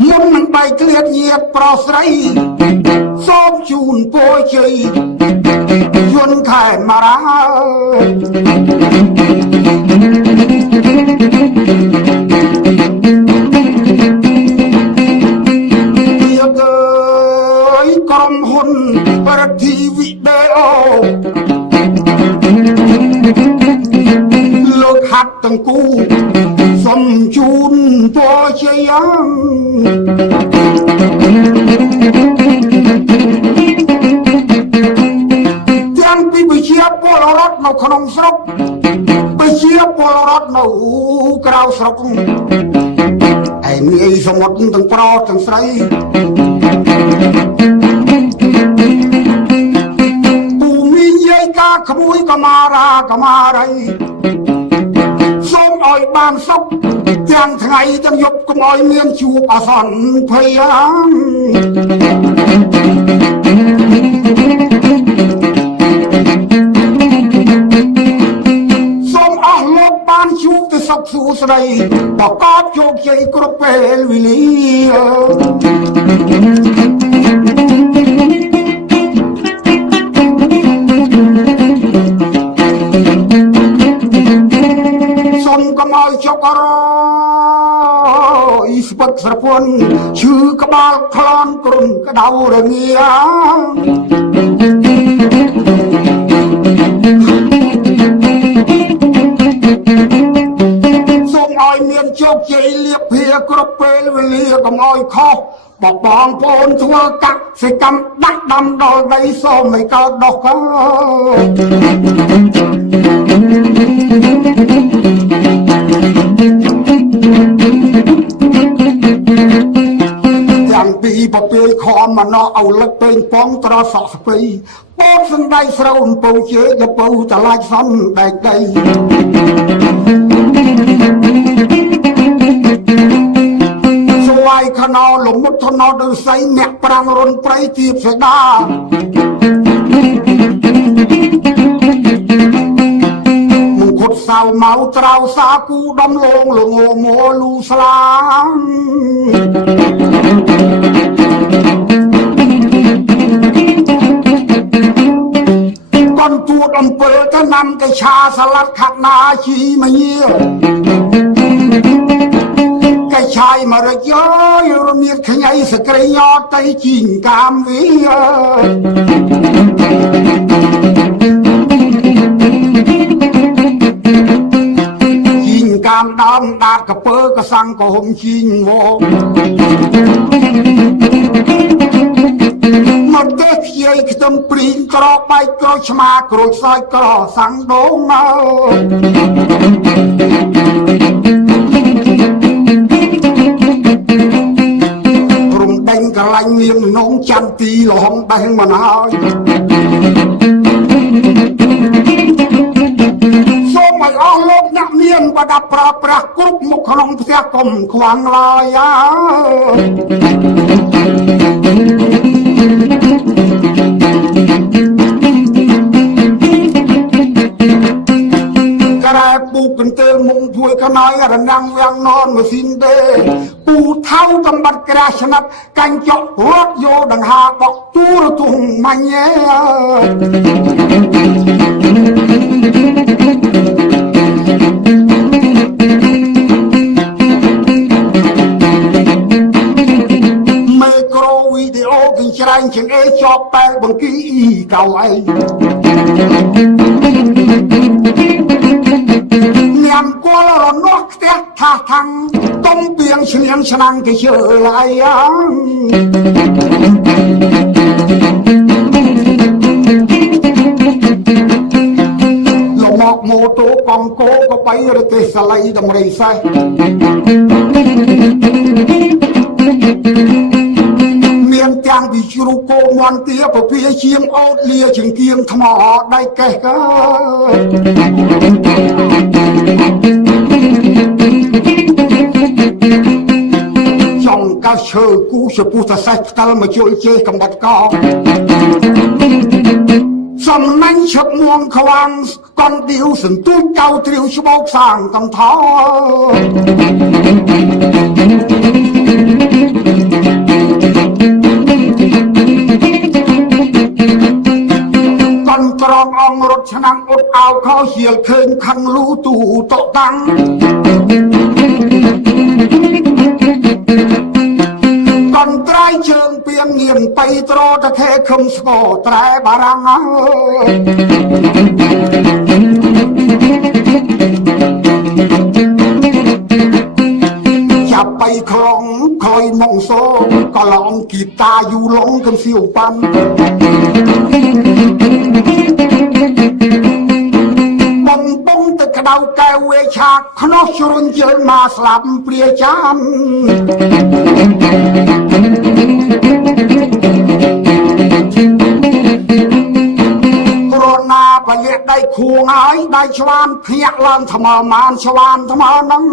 មុននឹងបែកឃ្លាតញាតិប្រុសស្រីសូមជូនពរជ័យយន្តខែមារាក្រុមហ៊ុនប្រតិវីដេអូលោកហាត់ទាំងគូសូមជូនពរជ័យទាំងពីប្រជាពលរដ្ឋនៅក្នុងស្រុកប្រជាពលរដ្ឋនៅក្រៅស្រុកឯនាយសមុទ្រទាំងប្រុសទាំងស្រីក្មួយកម្មារាកម្មារីសូមឲ្យបានសុខទាំងថ្ងៃទាំងយប់កុំឲ្យមានជួបអាសន្នភ័យសូមអស់លោកបានជួបទៅសុខសួស្តីប្រកបជោគជ័យគ្រប់ពេលវេលាឲ្យចុករអ៊ីស្ពឹកស្រពន់ឈឺក្បាលក្លន់គ្រុនក្តៅរងាសូមឲ្យមានជោគជ័យលៀបភាគ្រប់ពេលវេលាកុំឲ្យខុសបងប្អូនធ្វើកសិកម្មដាក់ដាំដល់ដីសូមឲ្យកើតដុះទាំងពីបពេលខំមកណោះអោលឹកពេញប៉ងត្រសក់ស្ពៃបោកសណ្ដែកស្រោនពៅជើទៅពៅតឡាច់សំដែកដីស្វាយខណោលមុតធណោដូចសៃអ្នកប្រាំងរុនព្រៃទៀបសេដាសៅមកត្រៅសាគូដំលងលងមួលូស្លាកនទួតអំពើទៅណាំកេឆាសាឡាត់ខាត់ណាជីមញាក កែឆាយមករយោរមៀតខ្ញៃសក្រីយោតៃជីងកាមវីជីងកាមដើមដាតកពើកសាំងក៏ហុំជីងមកមកទេខ្យាយខ្ទឹមព្រីងក្របែកក្រឆ្មាក្រូចសើចក្រសាំងដូងអើរំដេញកលាញ់មាននងចន្ទទីលហំដេញមិនហើយសូមឲ្យអស់លោកអ្នកមានបដាប់ប្រើប្រាស់គ្រប់មុខក្នុងផ្ទះកុំខ្វាំងឡើយពូកន្ទើមុងភួយកណៃរណាំងវាំងននម៉ាស៊ីនទេពូថៅកំបាត់ក្រាស់ឆ្នាត់កាញ់ចុករត់យោដង្ហាបកទូរទុងមាញ់មេក្រូវីដេអូគិញច្រាញ់ជាងអេជាប់តែបង្គីអ៊ីកៅអីញ៉ាំគល់រនាស់ផ្ទះថាថាំងតុំពៀងឈ្នៀងឆ្នាំងគេជើឡាយលមកម៉ូតូកង់គោក៏បីរទេសលៃដំរីសេះមានទាំងពីជ្រូកគោមន់ទាពភាជាងអូតលាជាងគៀងថ្មដៃកេះកើចង់កៅឈើគូសពុះតសេះផ្ទាល់មកជុលជេកំបាត់កសំណាញ់ឈឹកមួងខ្វាំងកនឌីវសន្ទូចកៅត្រាវច្បោកសាងកំថោក្រងអងរត់ឆ្នាំងអ៊ុតអោខោហៀលឃើញខឹងលូទូតតាំងកនត្រៃជើងពៀងងៀមបៃត្រតខេខំស្គរត្រែបារាំងអើចាប់បៃខ្លងខ້ອຍមកសូក៏ឡងគីតាយូឡងកំសៀវប៉ាន់ក្តៅកែវវេឆាខ្នោះជ្រុញជើងមកស្លាប់ព្រាចានគ្រណាបលិដៃខួងហើយដៃឆ្វានភ្ញាក់ឡើងថ្មម៉ានឆ្វានថ្មនឹង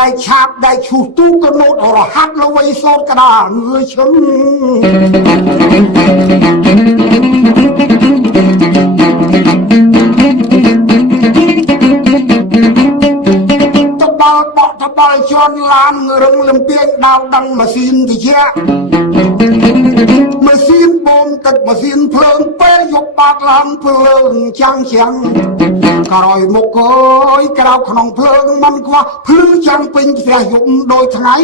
ដៃឆាបដៃឈូសទូកណូតរហាត់លវៃសោតកដាងឿឈឹងតបល់បកតបល់ជន់ឡានរឹងលំពីងដាវដឹងម៉ាស៊ីនតិចម៉ាស៊ីនបូមទឹកម៉ាស៊ីនភ្លើងពេលយកបាក់ឡើងភ្លើងចាំងចាំងក្រោយមកអើយក្រៅក្នុងភ្លើងមិនខ្វះភ្លឺចាំងពេញផ្ទះយប់ដូចថ្ងៃ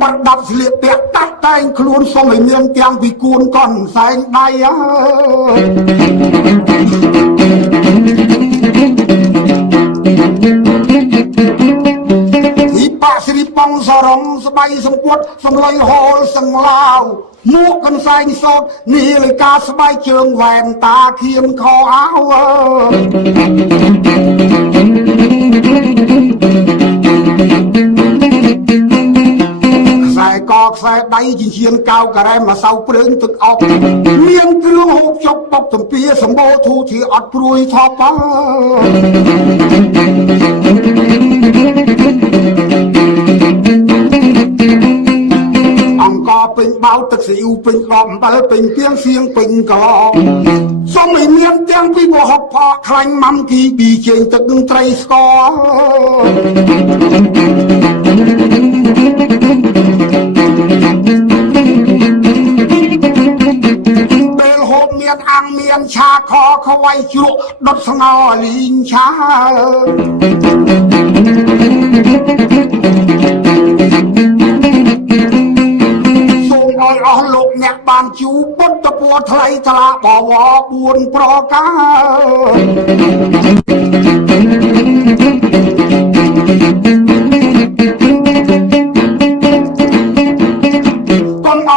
ប្រដាប់ស្លៀកពាក់តាក់តែងខ្លួនសូមឲ្យមានទាំងពីគួនកន់សែងដៃស្រីប៉ងសរងស្បៃសំពួតសំឡុយហូលសង្ឡាវមួកកន្សែងសោតនីលិកាស្បៃជើងវ៉ែនតាខៀនខោអាវខ្សែកខ្សែដៃជាជានកៅការ៉ែមកសៅព្រឹងទឹកអុកមានគ្រឿងហូបចុកបុកទំពាសម្បូរធូជាអត់ព្រួយថប់អង្គពេញបោទឹកស៊ីអ៊ូពេញដបអំបិលពេញទៀងសៀងពេញកឡសូមឲ្យមានទាំងពីបោះផកខ្លាញ់ម៉ាំគីពីជើងទឹកត្រីស្ករ មានអាំងមានឆាខខ្វៃជ្រក់ដុតស្ងោលីងឆាសូមឲ្យអស់លោកអ្នកបានជួបពុទ្ធពរថ្លៃថ្លាបវរ4ប្រការ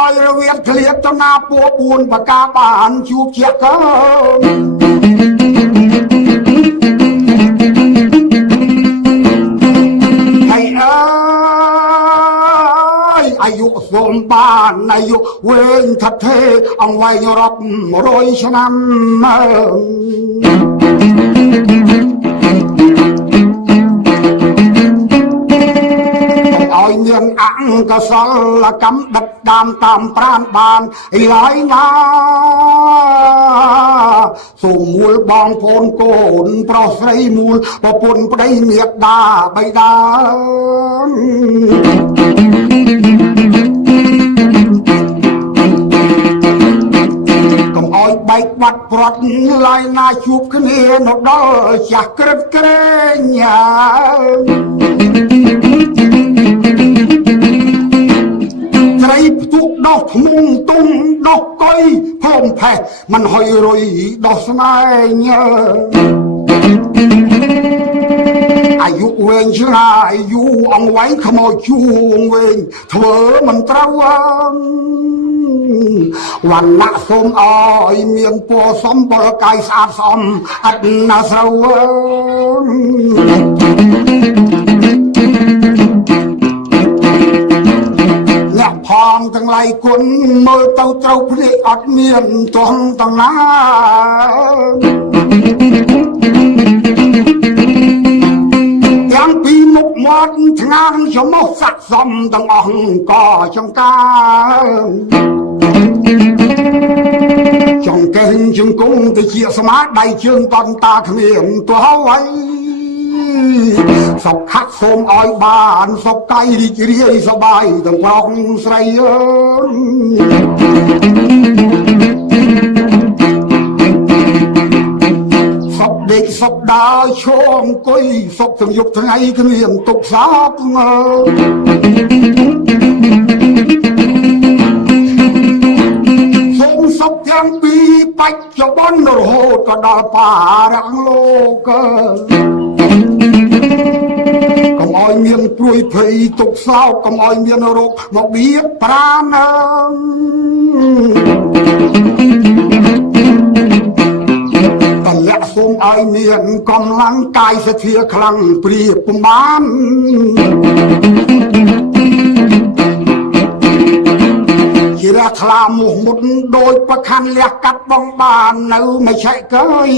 ឲ្យរវៀតឃ្លាតទៅណាពួ4ប្រការបានជួបជាកើហើយអើយអាយុសូមបានអាយុវែងថថេអង្វែងរាប់100ឆ្នាំឲ្យមានអង្គសលកម្មដឹកតាមប្រានបានឥឡូវណាសូមមូលបងប្អូនកូនប្រុសស្រីមូលប្រពន្ធប្តីមេត្តាបិតាកុំឲ្យបែកបាត់ព្រាត់ឡើយណាជួបគ្នានៅដល់ចាស់ក្រឹតក្រែងត្រីផ្ទុកដោះធ្មុំទុំដោះកុយភូមិផេះមិនហុយរុយដោះស្នែងអាយុវែងឆ្ងាយយូរអង្វែងខ្មោចជួងវែងធ្វើមិនត្រូវវណ្ណៈសូមឲ្យមានពណ៌សំបល់កាយស្អាតស្អំអត់ណាស្រូវផងទាំងឡាយគុណមើលទៅត្រូវភ្នែកអត់មានទងទាំងណាទាំងពីមុខមាត់ថ្ងាំច្រមុះស័ក្តិសមទាំងអស់កចង្ការចង្កេងជង្គង់ទៅជាស្មាដៃជើងតន់តាគ្មានទោះអ្វីសុខៈសូមឲ្យបានសុខកាយរីករាយសប្បាយទាំងប្រុសស្រីសុខដេកសុខដើរឈរអង្គុយសុខទាំងយប់ថ្ងៃគ្មានទុក្ខសោកសូមសុខទាំងពីរបច្ចុប្បន្នរហូតក៏ដល់បារាំងលោកកុំឲ្យមានព្រួយភ័យទុក្ខសោកកុំឲ្យមានរោគមកបៀតប្រាណតលាក់សូមឲ្យមានកម្លាំងកាយសទ្ធាខ្លាំងព្រាបពុំបានជារះថ្លាមុះមុតដោយប្រខាន់លះកាត់បងបាននៅមិនឆែកកើយ